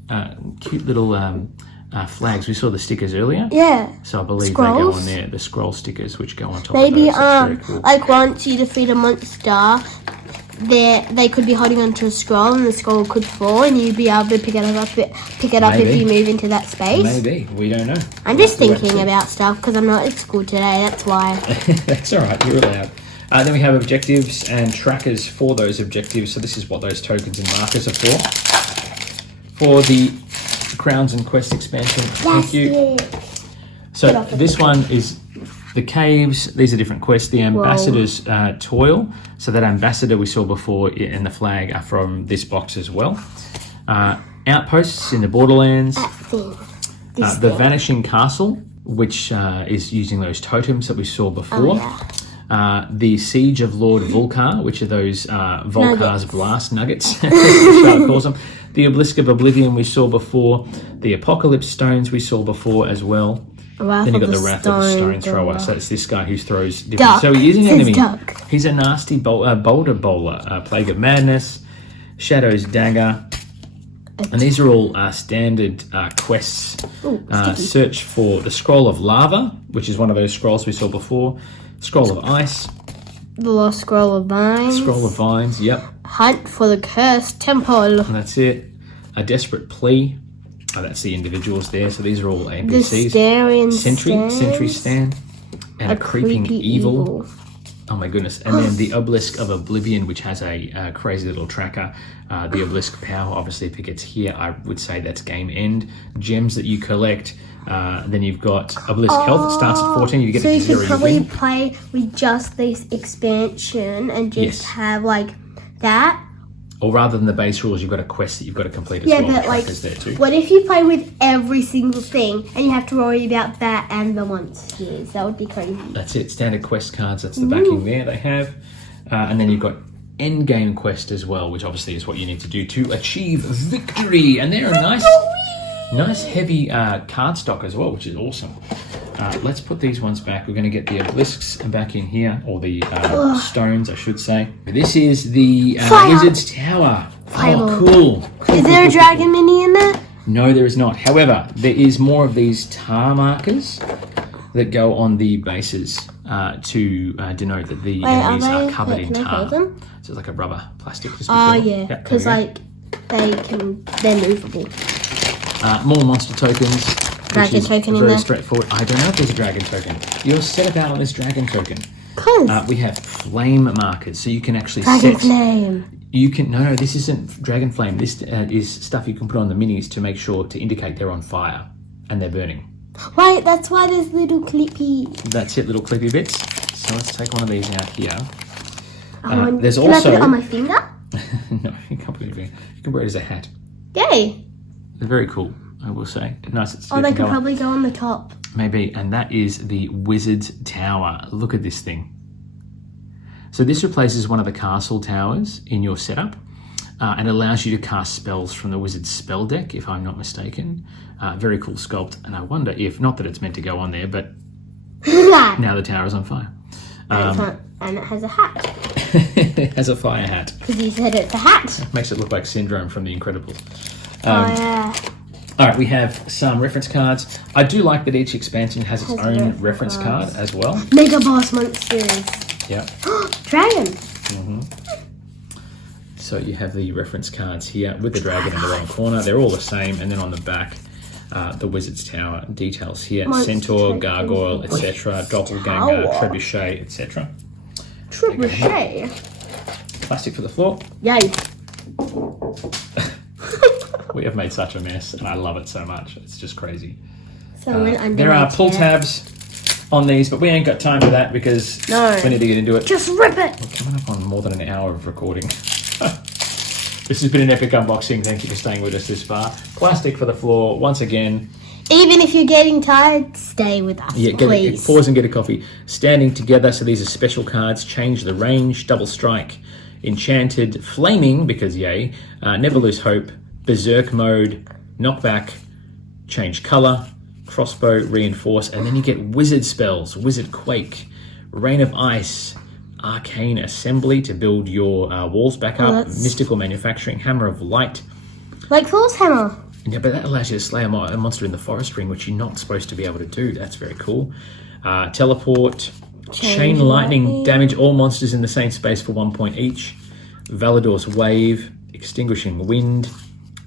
cute little flags. We saw the stickers earlier. Yeah. So I believe Scrolls? they go on there, the scroll stickers which go on top Maybe of those. That's very cool. like once you defeat a monster, they could be holding onto a scroll and the scroll could fall and you'd be able to pick it up if you move into that space. Maybe. We don't know. I'm just thinking about stuff because I'm not at school today, that's why. That's all right, you're allowed. Then we have objectives and trackers for those objectives. So this is what those tokens and markers are for. For the Crowns and Quest expansion. Thank you. Yeah. So this one is the caves. These are different quests. The Ambassador's Toil. So that Ambassador we saw before in the flag are from this box as well. Outposts in the Borderlands. The Vanishing Castle, which is using those totems that we saw before. The Siege of Lord Volkar, which are those Volkar's blast nuggets, as Charlotte calls them. The Obelisk of Oblivion we saw before. The Apocalypse Stones we saw before as well. Then you've got the Wrath of the Stone Thrower. So it's this guy who throws different... Duck. So he is an enemy. Duck. He's a nasty boulder bowler. Plague of Madness, Shadow's Dagger. And these are all standard quests. Search for the Scroll of Lava, which is one of those scrolls we saw before. Scroll of Ice. The Lost Scroll of Vines. Scroll of Vines, yep. Hunt for the Cursed Temple. And that's it. A Desperate Plea. Oh, that's the individuals there. So these are all The NPCs. staring Sentry Stand. And a Creeping creepy Evil. Oh my goodness. And then the Obelisk of Oblivion, which has a crazy little tracker. The Obelisk Power, obviously, if it gets here, I would say that's game end. Gems that you collect. Then you've got Obelisk Health. It starts at 14. You get so it to you 0. could probably play with just this expansion and just have like that. Or rather than the base rules, you've got a quest that you've got to complete as Yeah, well. but like, Trackers there too. what if you play with every single thing and you have to worry about that and the monsters? That would be crazy. That's it. Standard quest cards. That's the backing there they have. And then you've got end game quest as well, which obviously is what you need to do to achieve victory. And they're a nice heavy card stock as well, which is awesome. Let's put these ones back. We're going to get the obelisks back in here, or the stones, I should say. This is the Wizard's Tower. Fireball. Oh, cool. Is there a dragon mini in there? No, there is not. However, there is more of these tar markers that go on the bases to denote that the enemies are covered in tar. So it's like a rubber plastic. Oh yeah, because like they're movable. More monster tokens. Dragon token in there. Very straightforward. I don't know if there's a dragon token. You're set about on this dragon token. We have flame markers, so you can actually Dragon flame. You can no, this isn't dragon flame. This is stuff you can put on the minis to make sure to indicate they're on fire and they're burning. Right, that's why there's little clippy. That's it, little clippy bits. So let's take one of these out here. There's can also I put it on my finger? no, you can't put it in. You can wear it as a hat. Yay! They're very cool, I will say. Nice. It's They could probably go on the top. Maybe, and that is the Wizard's Tower. Look at this thing. So this replaces one of the castle towers in your setup and allows you to cast spells from the Wizard's spell deck, if I'm not mistaken. Very cool sculpt, and I wonder if, not that it's meant to go on there, but now the tower is on fire. And it has a hat. It has a fire hat. Because you said it's a hat. Makes it look like Syndrome from The Incredibles. Yeah. All right, we have some reference cards. I do like that each expansion has its own reference card as well. Mega Boss Monsters. Yeah. Dragon. So you have the reference cards here with the dragon in the wrong corner. They're all the same. And then on the back, the Wizard's Tower details here. Centaur, Gargoyle, etc. Doppelganger, Trebuchet, etc. Trebuchet. Plastic for the floor. Yay. We have made such a mess, and I love it so much. It's just crazy. So there are pull tabs on these, but we ain't got time for that because we need to get into it. Just rip it. We're coming up on more than an hour of recording. This has been an epic unboxing. Thank you for staying with us this far. Plastic for the floor, once again. Even if you're getting tired, stay with us, please. Pause and get a coffee. Standing together, so these are special cards. Change the range, double strike, enchanted, flaming, because yay, never lose hope, berserk mode, knockback, change color, crossbow, reinforce, and then you get wizard spells, wizard quake, rain of ice, arcane assembly to build your walls back up, mystical manufacturing, hammer of light. Like Thor's hammer. Yeah, but that allows you to slay a monster in the forest ring, which you're not supposed to be able to do. That's very cool. Teleport, chain lightning, damage all monsters in the same space for 1 point each. Valador's wave, extinguishing wind,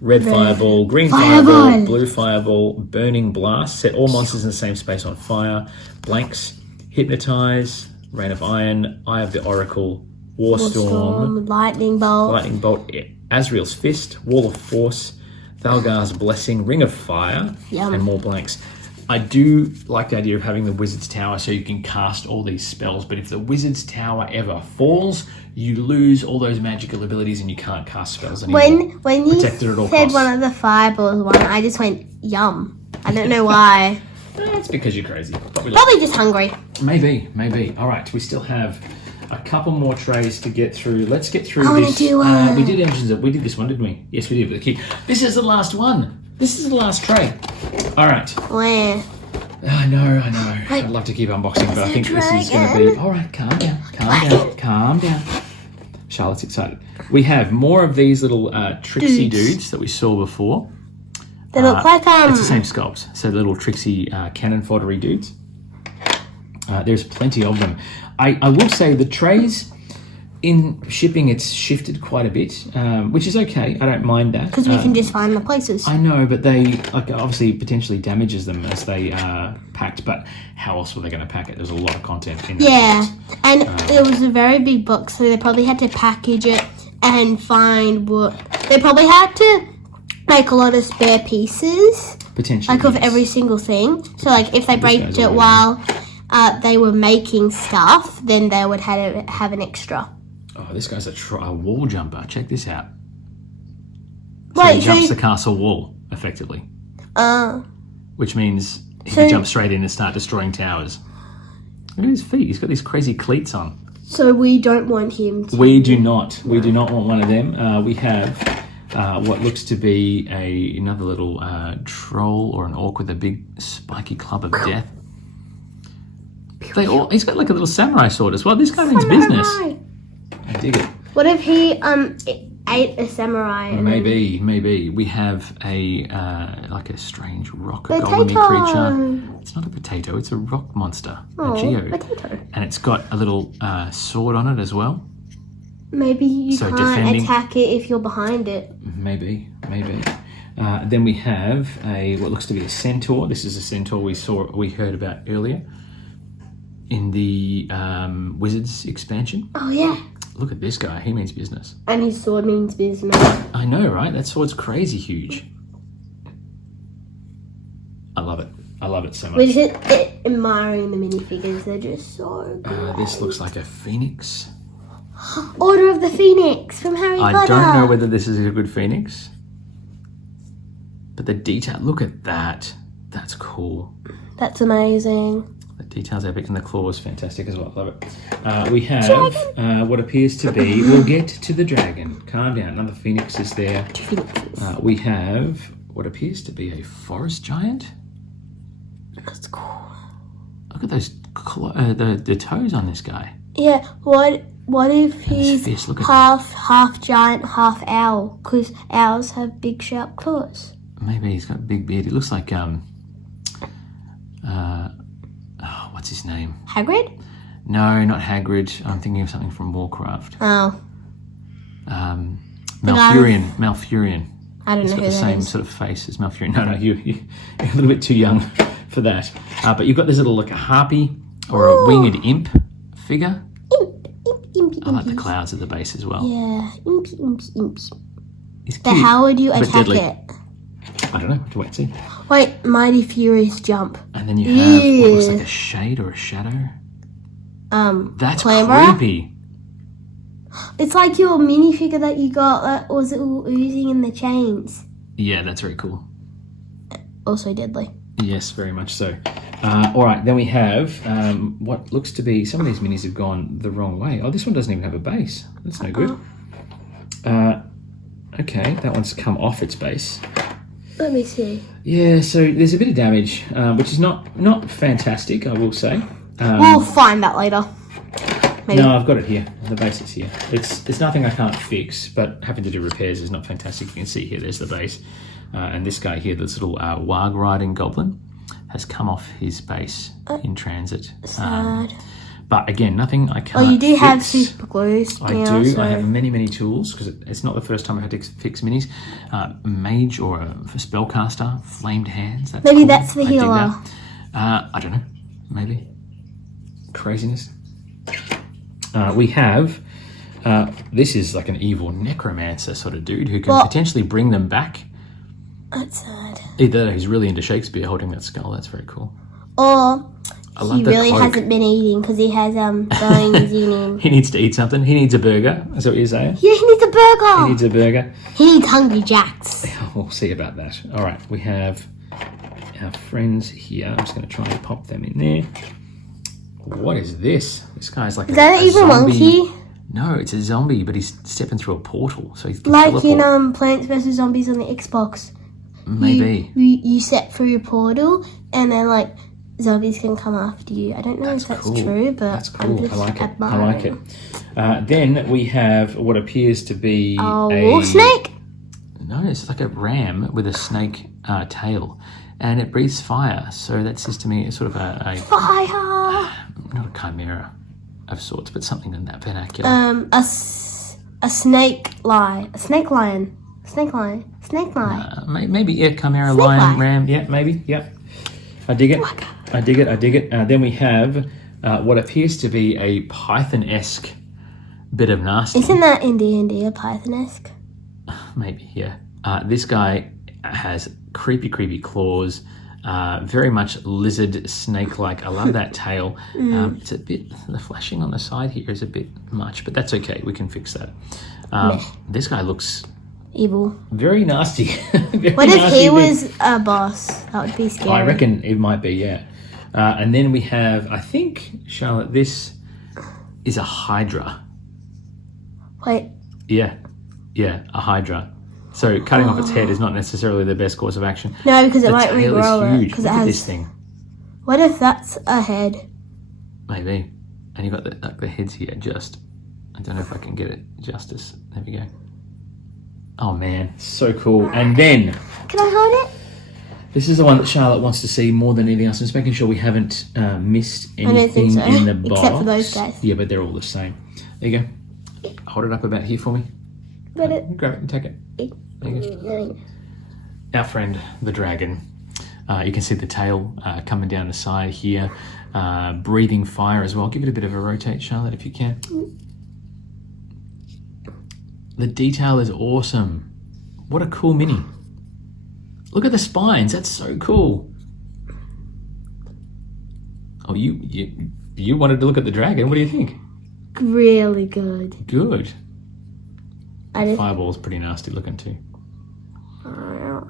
red fireball, green fireball, blue fireball, burning blast, set all monsters in the same space on fire. Blanks, hypnotize, rain of iron, eye of the oracle, warstorm, lightning bolt, Azrael's fist, wall of force, Thalgar's blessing, ring of fire, and more blanks. I do like the idea of having the Wizard's Tower so you can cast all these spells, but if the Wizard's Tower ever falls, you lose all those magical abilities and you can't cast spells anymore. When you said one of the fireballs one, I just went, yum. I don't know why. That's because you're crazy. Probably just hungry. Maybe. All right, we still have a couple more trays to get through. Let's get through this. We did engines. We did this one, didn't we? Yes, we did with the key. This is the last one. This is the last tray. All right. Where? I know. I'd love to keep unboxing, but I think this is going to be... All right, calm down. Charlotte's excited. We have more of these little tricksy dudes that we saw before. They look like... It's the same sculpts. So little tricksy cannon foddery dudes. There's plenty of them. I will say the trays In shipping, it's shifted quite a bit, which is okay. I don't mind that. Because we can just find the places. I know, but they obviously potentially damages them as they are packed. But how else were they going to pack it? There's a lot of content in there. Yeah, and it was a very big box, so they probably had to package it and find what... They probably had to make a lot of spare pieces. Potentially, like, of every single thing. So, like, if they break it while they were making stuff, then they would have an extra. Oh, this guy's a wall jumper. Check this out. So he jumps the castle wall, effectively. Which means he can jump straight in and start destroying towers. Look at his feet. He's got these crazy cleats on. So we don't want him to... We do not. We do not want one of them. We have what looks to be another little troll or an orc with a big spiky club of death. He's got like a little samurai sword as well. This guy means business. I dig it. What if he ate a samurai? Maybe. We have like a strange rock golem creature. It's not a potato, it's a rock monster. A geo. Potato. And it's got a little sword on it as well. Maybe you can't attack it if you're behind it. Maybe. Then we have what looks to be a centaur. This is a centaur we heard about earlier in the Wizards expansion. Oh yeah. Look at this guy. He means business. And his sword means business. I know, right? That sword's crazy huge. I love it. I love it so much. We're just admiring the minifigures. They're just so good. This looks like a phoenix. Order of the Phoenix from Harry Potter. I don't know whether this is a good phoenix. But the detail, look at that. That's cool. That's amazing. The details epic and the claw is fantastic as well. Love it. We have what appears to be... We'll get to the dragon. Calm down. Another phoenix is there. 2 phoenixes. We have what appears to be a forest giant. That's cool. Look at those the toes on this guy. Yeah. What if he's half giant, half owl? Because owls have big sharp claws. Maybe he's got a big beard. It looks like what's his name? Hagrid? No, not Hagrid. I'm thinking of something from Warcraft. Oh. Malfurion. I don't know who that is. He's got the same sort of face as Malfurion. No, you're a little bit too young for that. But you've got this little like a harpy or a winged imp figure. Impy. I like the clouds at the base as well. Yeah, impy. He's cute, but how would you attack deadly. it? I don't know. Have to wait and see. Wait, Mighty Furious Jump. And then you have what looks like a shade or a shadow. That's creepy. It's like your minifigure that you got that was all oozing in the chains. Yeah, that's very cool. Also deadly. Yes, very much so. All right, then we have what looks to be... Some of these minis have gone the wrong way. Oh, this one doesn't even have a base. That's no good. Okay, that one's come off its base. Let me see. Yeah, so there's a bit of damage, which is not fantastic, I will say. We'll find that later. Maybe. No, I've got it here. The base is here. It's nothing I can't fix, but having to do repairs is not fantastic. You can see here, there's the base. And this guy here, this little Warg riding goblin, has come off his base in transit. Sad. But again, nothing I can't you do fix. have super glue. I do. So. I have many tools because it's not the first time I had to fix minis. Mage or a spellcaster, flamed hands. That's maybe cool. That's the healer. I don't know. Maybe. Craziness. We have... this is like an evil necromancer sort of dude who can potentially bring them back. That's sad. Either he's really into Shakespeare holding that skull. That's very cool. Or... He really hasn't been eating because he has bones in him. He needs to eat something. He needs a burger. Is that what you're saying? Yeah, he needs a burger. He needs a burger. He needs Hungry Jacks. We'll see about that. All right, we have our friends here. I'm just going to try and pop them in there. What is this? This guy's like is that an evil monkey? No, it's a zombie, but he's stepping through a portal. So he's like in Plants vs Zombies on the Xbox. Maybe. You set through a portal and then like... Zombies can come after you. I don't know if that's true, but that's cool. I'm just I like it. Then we have what appears to be a wolf snake. No, it's like a ram with a snake tail, and it breathes fire. So that says to me it's sort of a fire. Not a chimera. of sorts, but something in that vernacular. A snake lion. Maybe, yeah, Chimera, Snake lion, lion. ram, yeah, maybe, yeah. I dig it. I dig it. Then we have what appears to be a Python-esque bit of nasty. Isn't that in D&D a Python-esque? Maybe, yeah. This guy has creepy claws, very much lizard, snake-like. I love that tail. It's a bit, the flashing on the side here is a bit much, but that's okay. We can fix that. This guy looks evil. very nasty. What if he was a boss? That would be scary. I reckon it might be, yeah. And then we have, I think, Charlotte, this is a Hydra. Wait. Yeah, a Hydra. So cutting off its head is not necessarily the best course of action. No, because it might tail regrow is it. huge. Because Look it at has. this thing. What if that's a head? Maybe. And you've got the heads here just. I don't know if I can get it justice. There we go. Oh man, so cool. And then Can I hold it? this is the one that Charlotte wants to see more than anything else. I'm just making sure we haven't missed don't think anything so. in the box. Except for those guys. Yeah, but they're all the same. There you go. Hold it up about here for me. Got it. Grab it and take it. There you go. Our friend, the dragon. You can see the tail coming down the side here, breathing fire as well. Give it a bit of a rotate, Charlotte, if you can. The detail is awesome. What a cool mini. Look at the spines. That's so cool. Oh, you wanted to look at the dragon. What do you think? Really good. Good. I just. Fireball's pretty nasty looking too.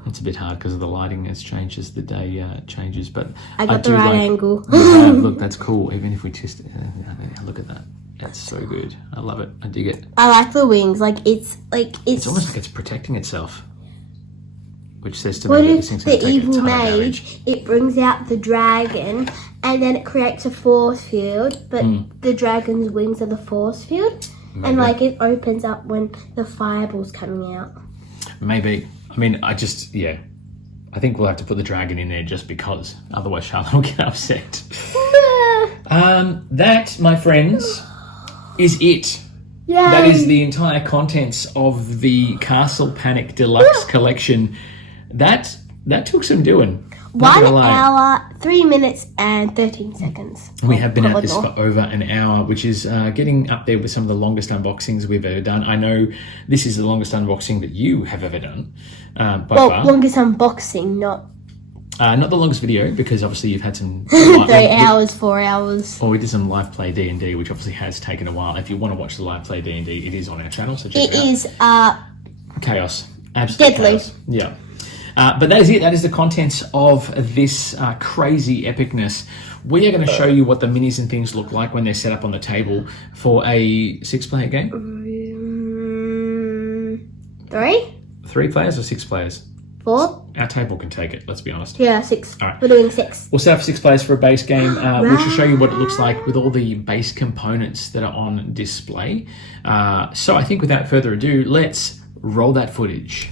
It's a bit hard because of the lighting has changed as the day changes, but I got do the right like- angle. Yeah, look, that's cool. Even if we twist it, look at that. That's so good. I love it. I dig it. I like the wings. It's It's almost like it's protecting itself, which says to What me that if this thing's going the to take a evil ton of mage, damage. it brings out the dragon, and then it creates a force field, but the dragon's wings are the force field, and Maybe. it opens up when the fireball's coming out. Maybe. I mean, I think we'll have to put the dragon in there just because. Otherwise, Charlotte will get upset. That, my friends, is it. Yeah. That is the entire contents of the Castle Panic Deluxe Collection. That took some doing. Not 1 gonna lie. hour, 3 minutes, and 13 seconds. We have been at this Probably for over an hour, which is getting up there with some of the longest unboxings we've ever done. I know this is the longest unboxing that you have ever done, by far. Longest unboxing, not Not the longest video, because obviously you've had some... 3 hours, 4 hours. Or we did some live play D&D, which obviously has taken a while. If you want to watch the live play D&D, it is on our channel, so check it out. It is Chaos. Absolute deadly. chaos. Yeah. But that is it. That is the contents of this crazy epicness. We are going to show you what the minis and things look like when they're set up on the table for a 6-player game. 3? 3 players or 6 players? 4? Our table can take it, let's be honest. Yeah, 6. All right. We're doing 6. We'll set up 6 players for a base game. We should show you what it looks like with all the base components that are on display. So I think without further ado, let's roll that footage.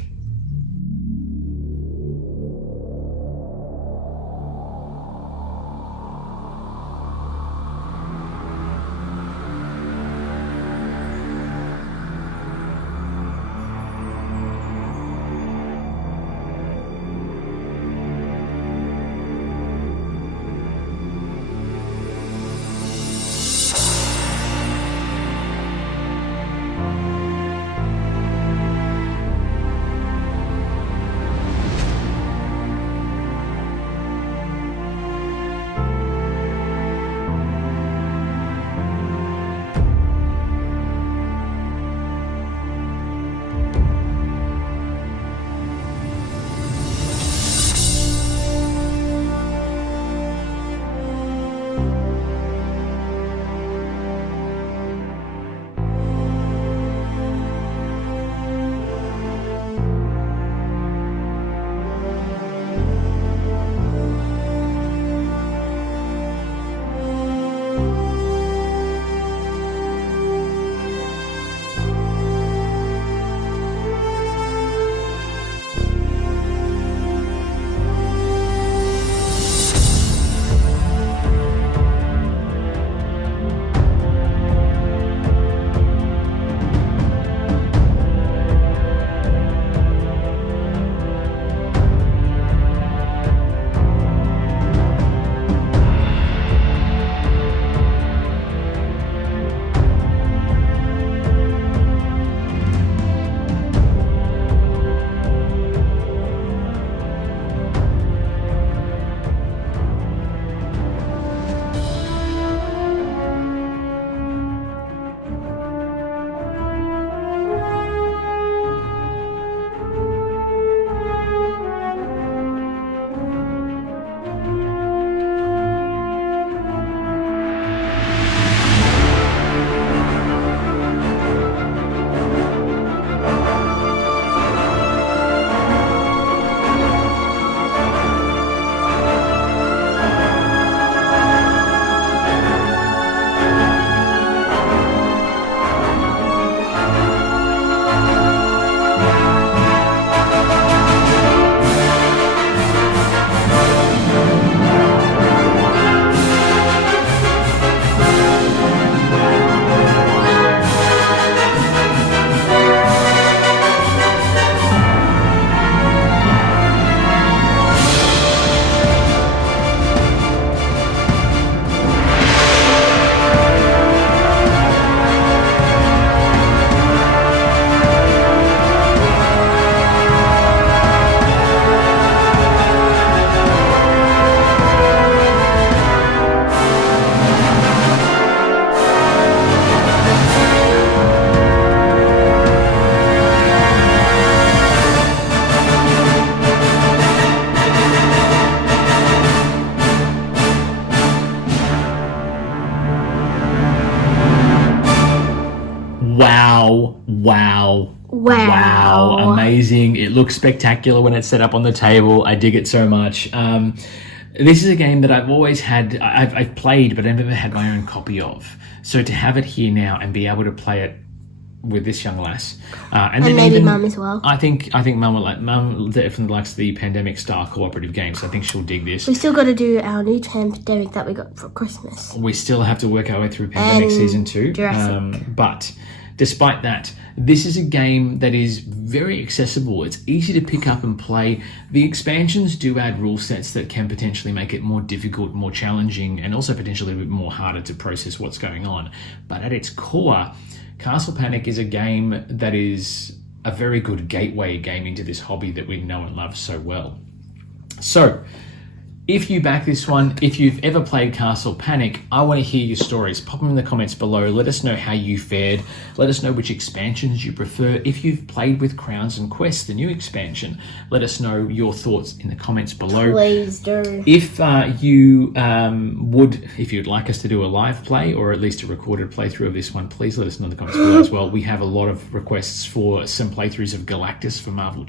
Wow. Amazing. It looks spectacular when it's set up on the table. I dig it so much. This is a game that I've always had, I've played, but I've never had my own copy of. So to have it here now and be able to play it with this young lass, and then maybe even, Mum as well. I think Mum definitely likes the Pandemic Star cooperative games. I think she'll dig this. We still got to do our new Pandemic that we got for Christmas. We still have to work our way through Pandemic Season 2. But despite that, this is a game that is very accessible. It's easy to pick up and play. The expansions do add rule sets that can potentially make it more difficult, more challenging, and also potentially a bit more harder to process what's going on. But at its core, Castle Panic is a game that is a very good gateway game into this hobby that we know and love so well. So, if you back this one, if you've ever played Castle Panic, I want to hear your stories. Pop them in the comments below. Let us know how you fared. Let us know which expansions you prefer. If you've played with Crowns and Quests, the new expansion, let us know your thoughts in the comments below. Please do. If if you'd like us to do a live play or at least a recorded playthrough of this one, please let us know in the comments below as well. We have a lot of requests for some playthroughs of Galactus for Marvel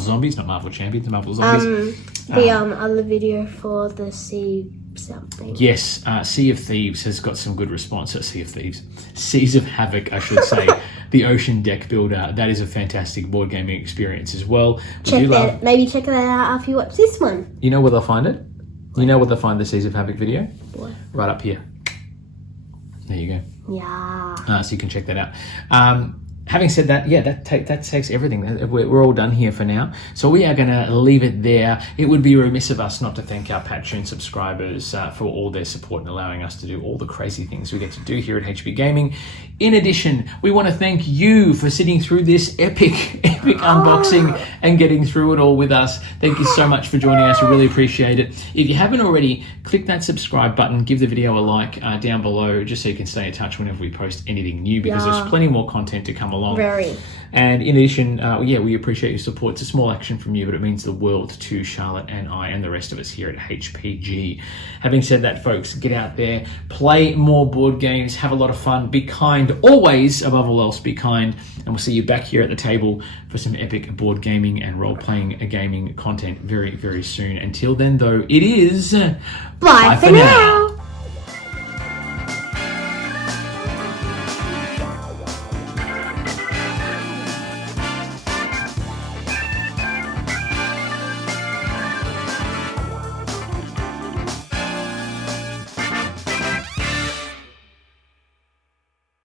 Zombies, not Marvel Champions, Marvel Zombies. The other video for the sea something. Yes, Sea of Thieves has got some good response. Sea of Thieves. Seas of Havoc, I should say. The Ocean Deck Builder. That is a fantastic board gaming experience as well. Maybe check that out after you watch this one. You know where they'll find it? You know where they'll find the Seas of Havoc video? What? Right up here. There you go. Yeah. So you can check that out. Having said that, yeah, that takes everything. We're all done here for now. So we are going to leave it there. It would be remiss of us not to thank our Patreon subscribers for all their support and allowing us to do all the crazy things we get to do here at HB Gaming. In addition, we want to thank you for sitting through this epic unboxing and getting through it all with us. Thank you so much for joining us. We really appreciate it. If you haven't already, click that subscribe button. Give the video a like down below just so you can stay in touch whenever we post anything new, because there's plenty more content to come along. And in addition, we appreciate your support. It's a small action from you, but it means the world to Charlotte and I and the rest of us here at HPG. Having said that, folks, get out there, play more board games, have a lot of fun, be kind, always, above all else, be kind, and we'll see you back here at the table for some epic board gaming and role-playing gaming content very, very soon. Until then, though, it is... Bye for now.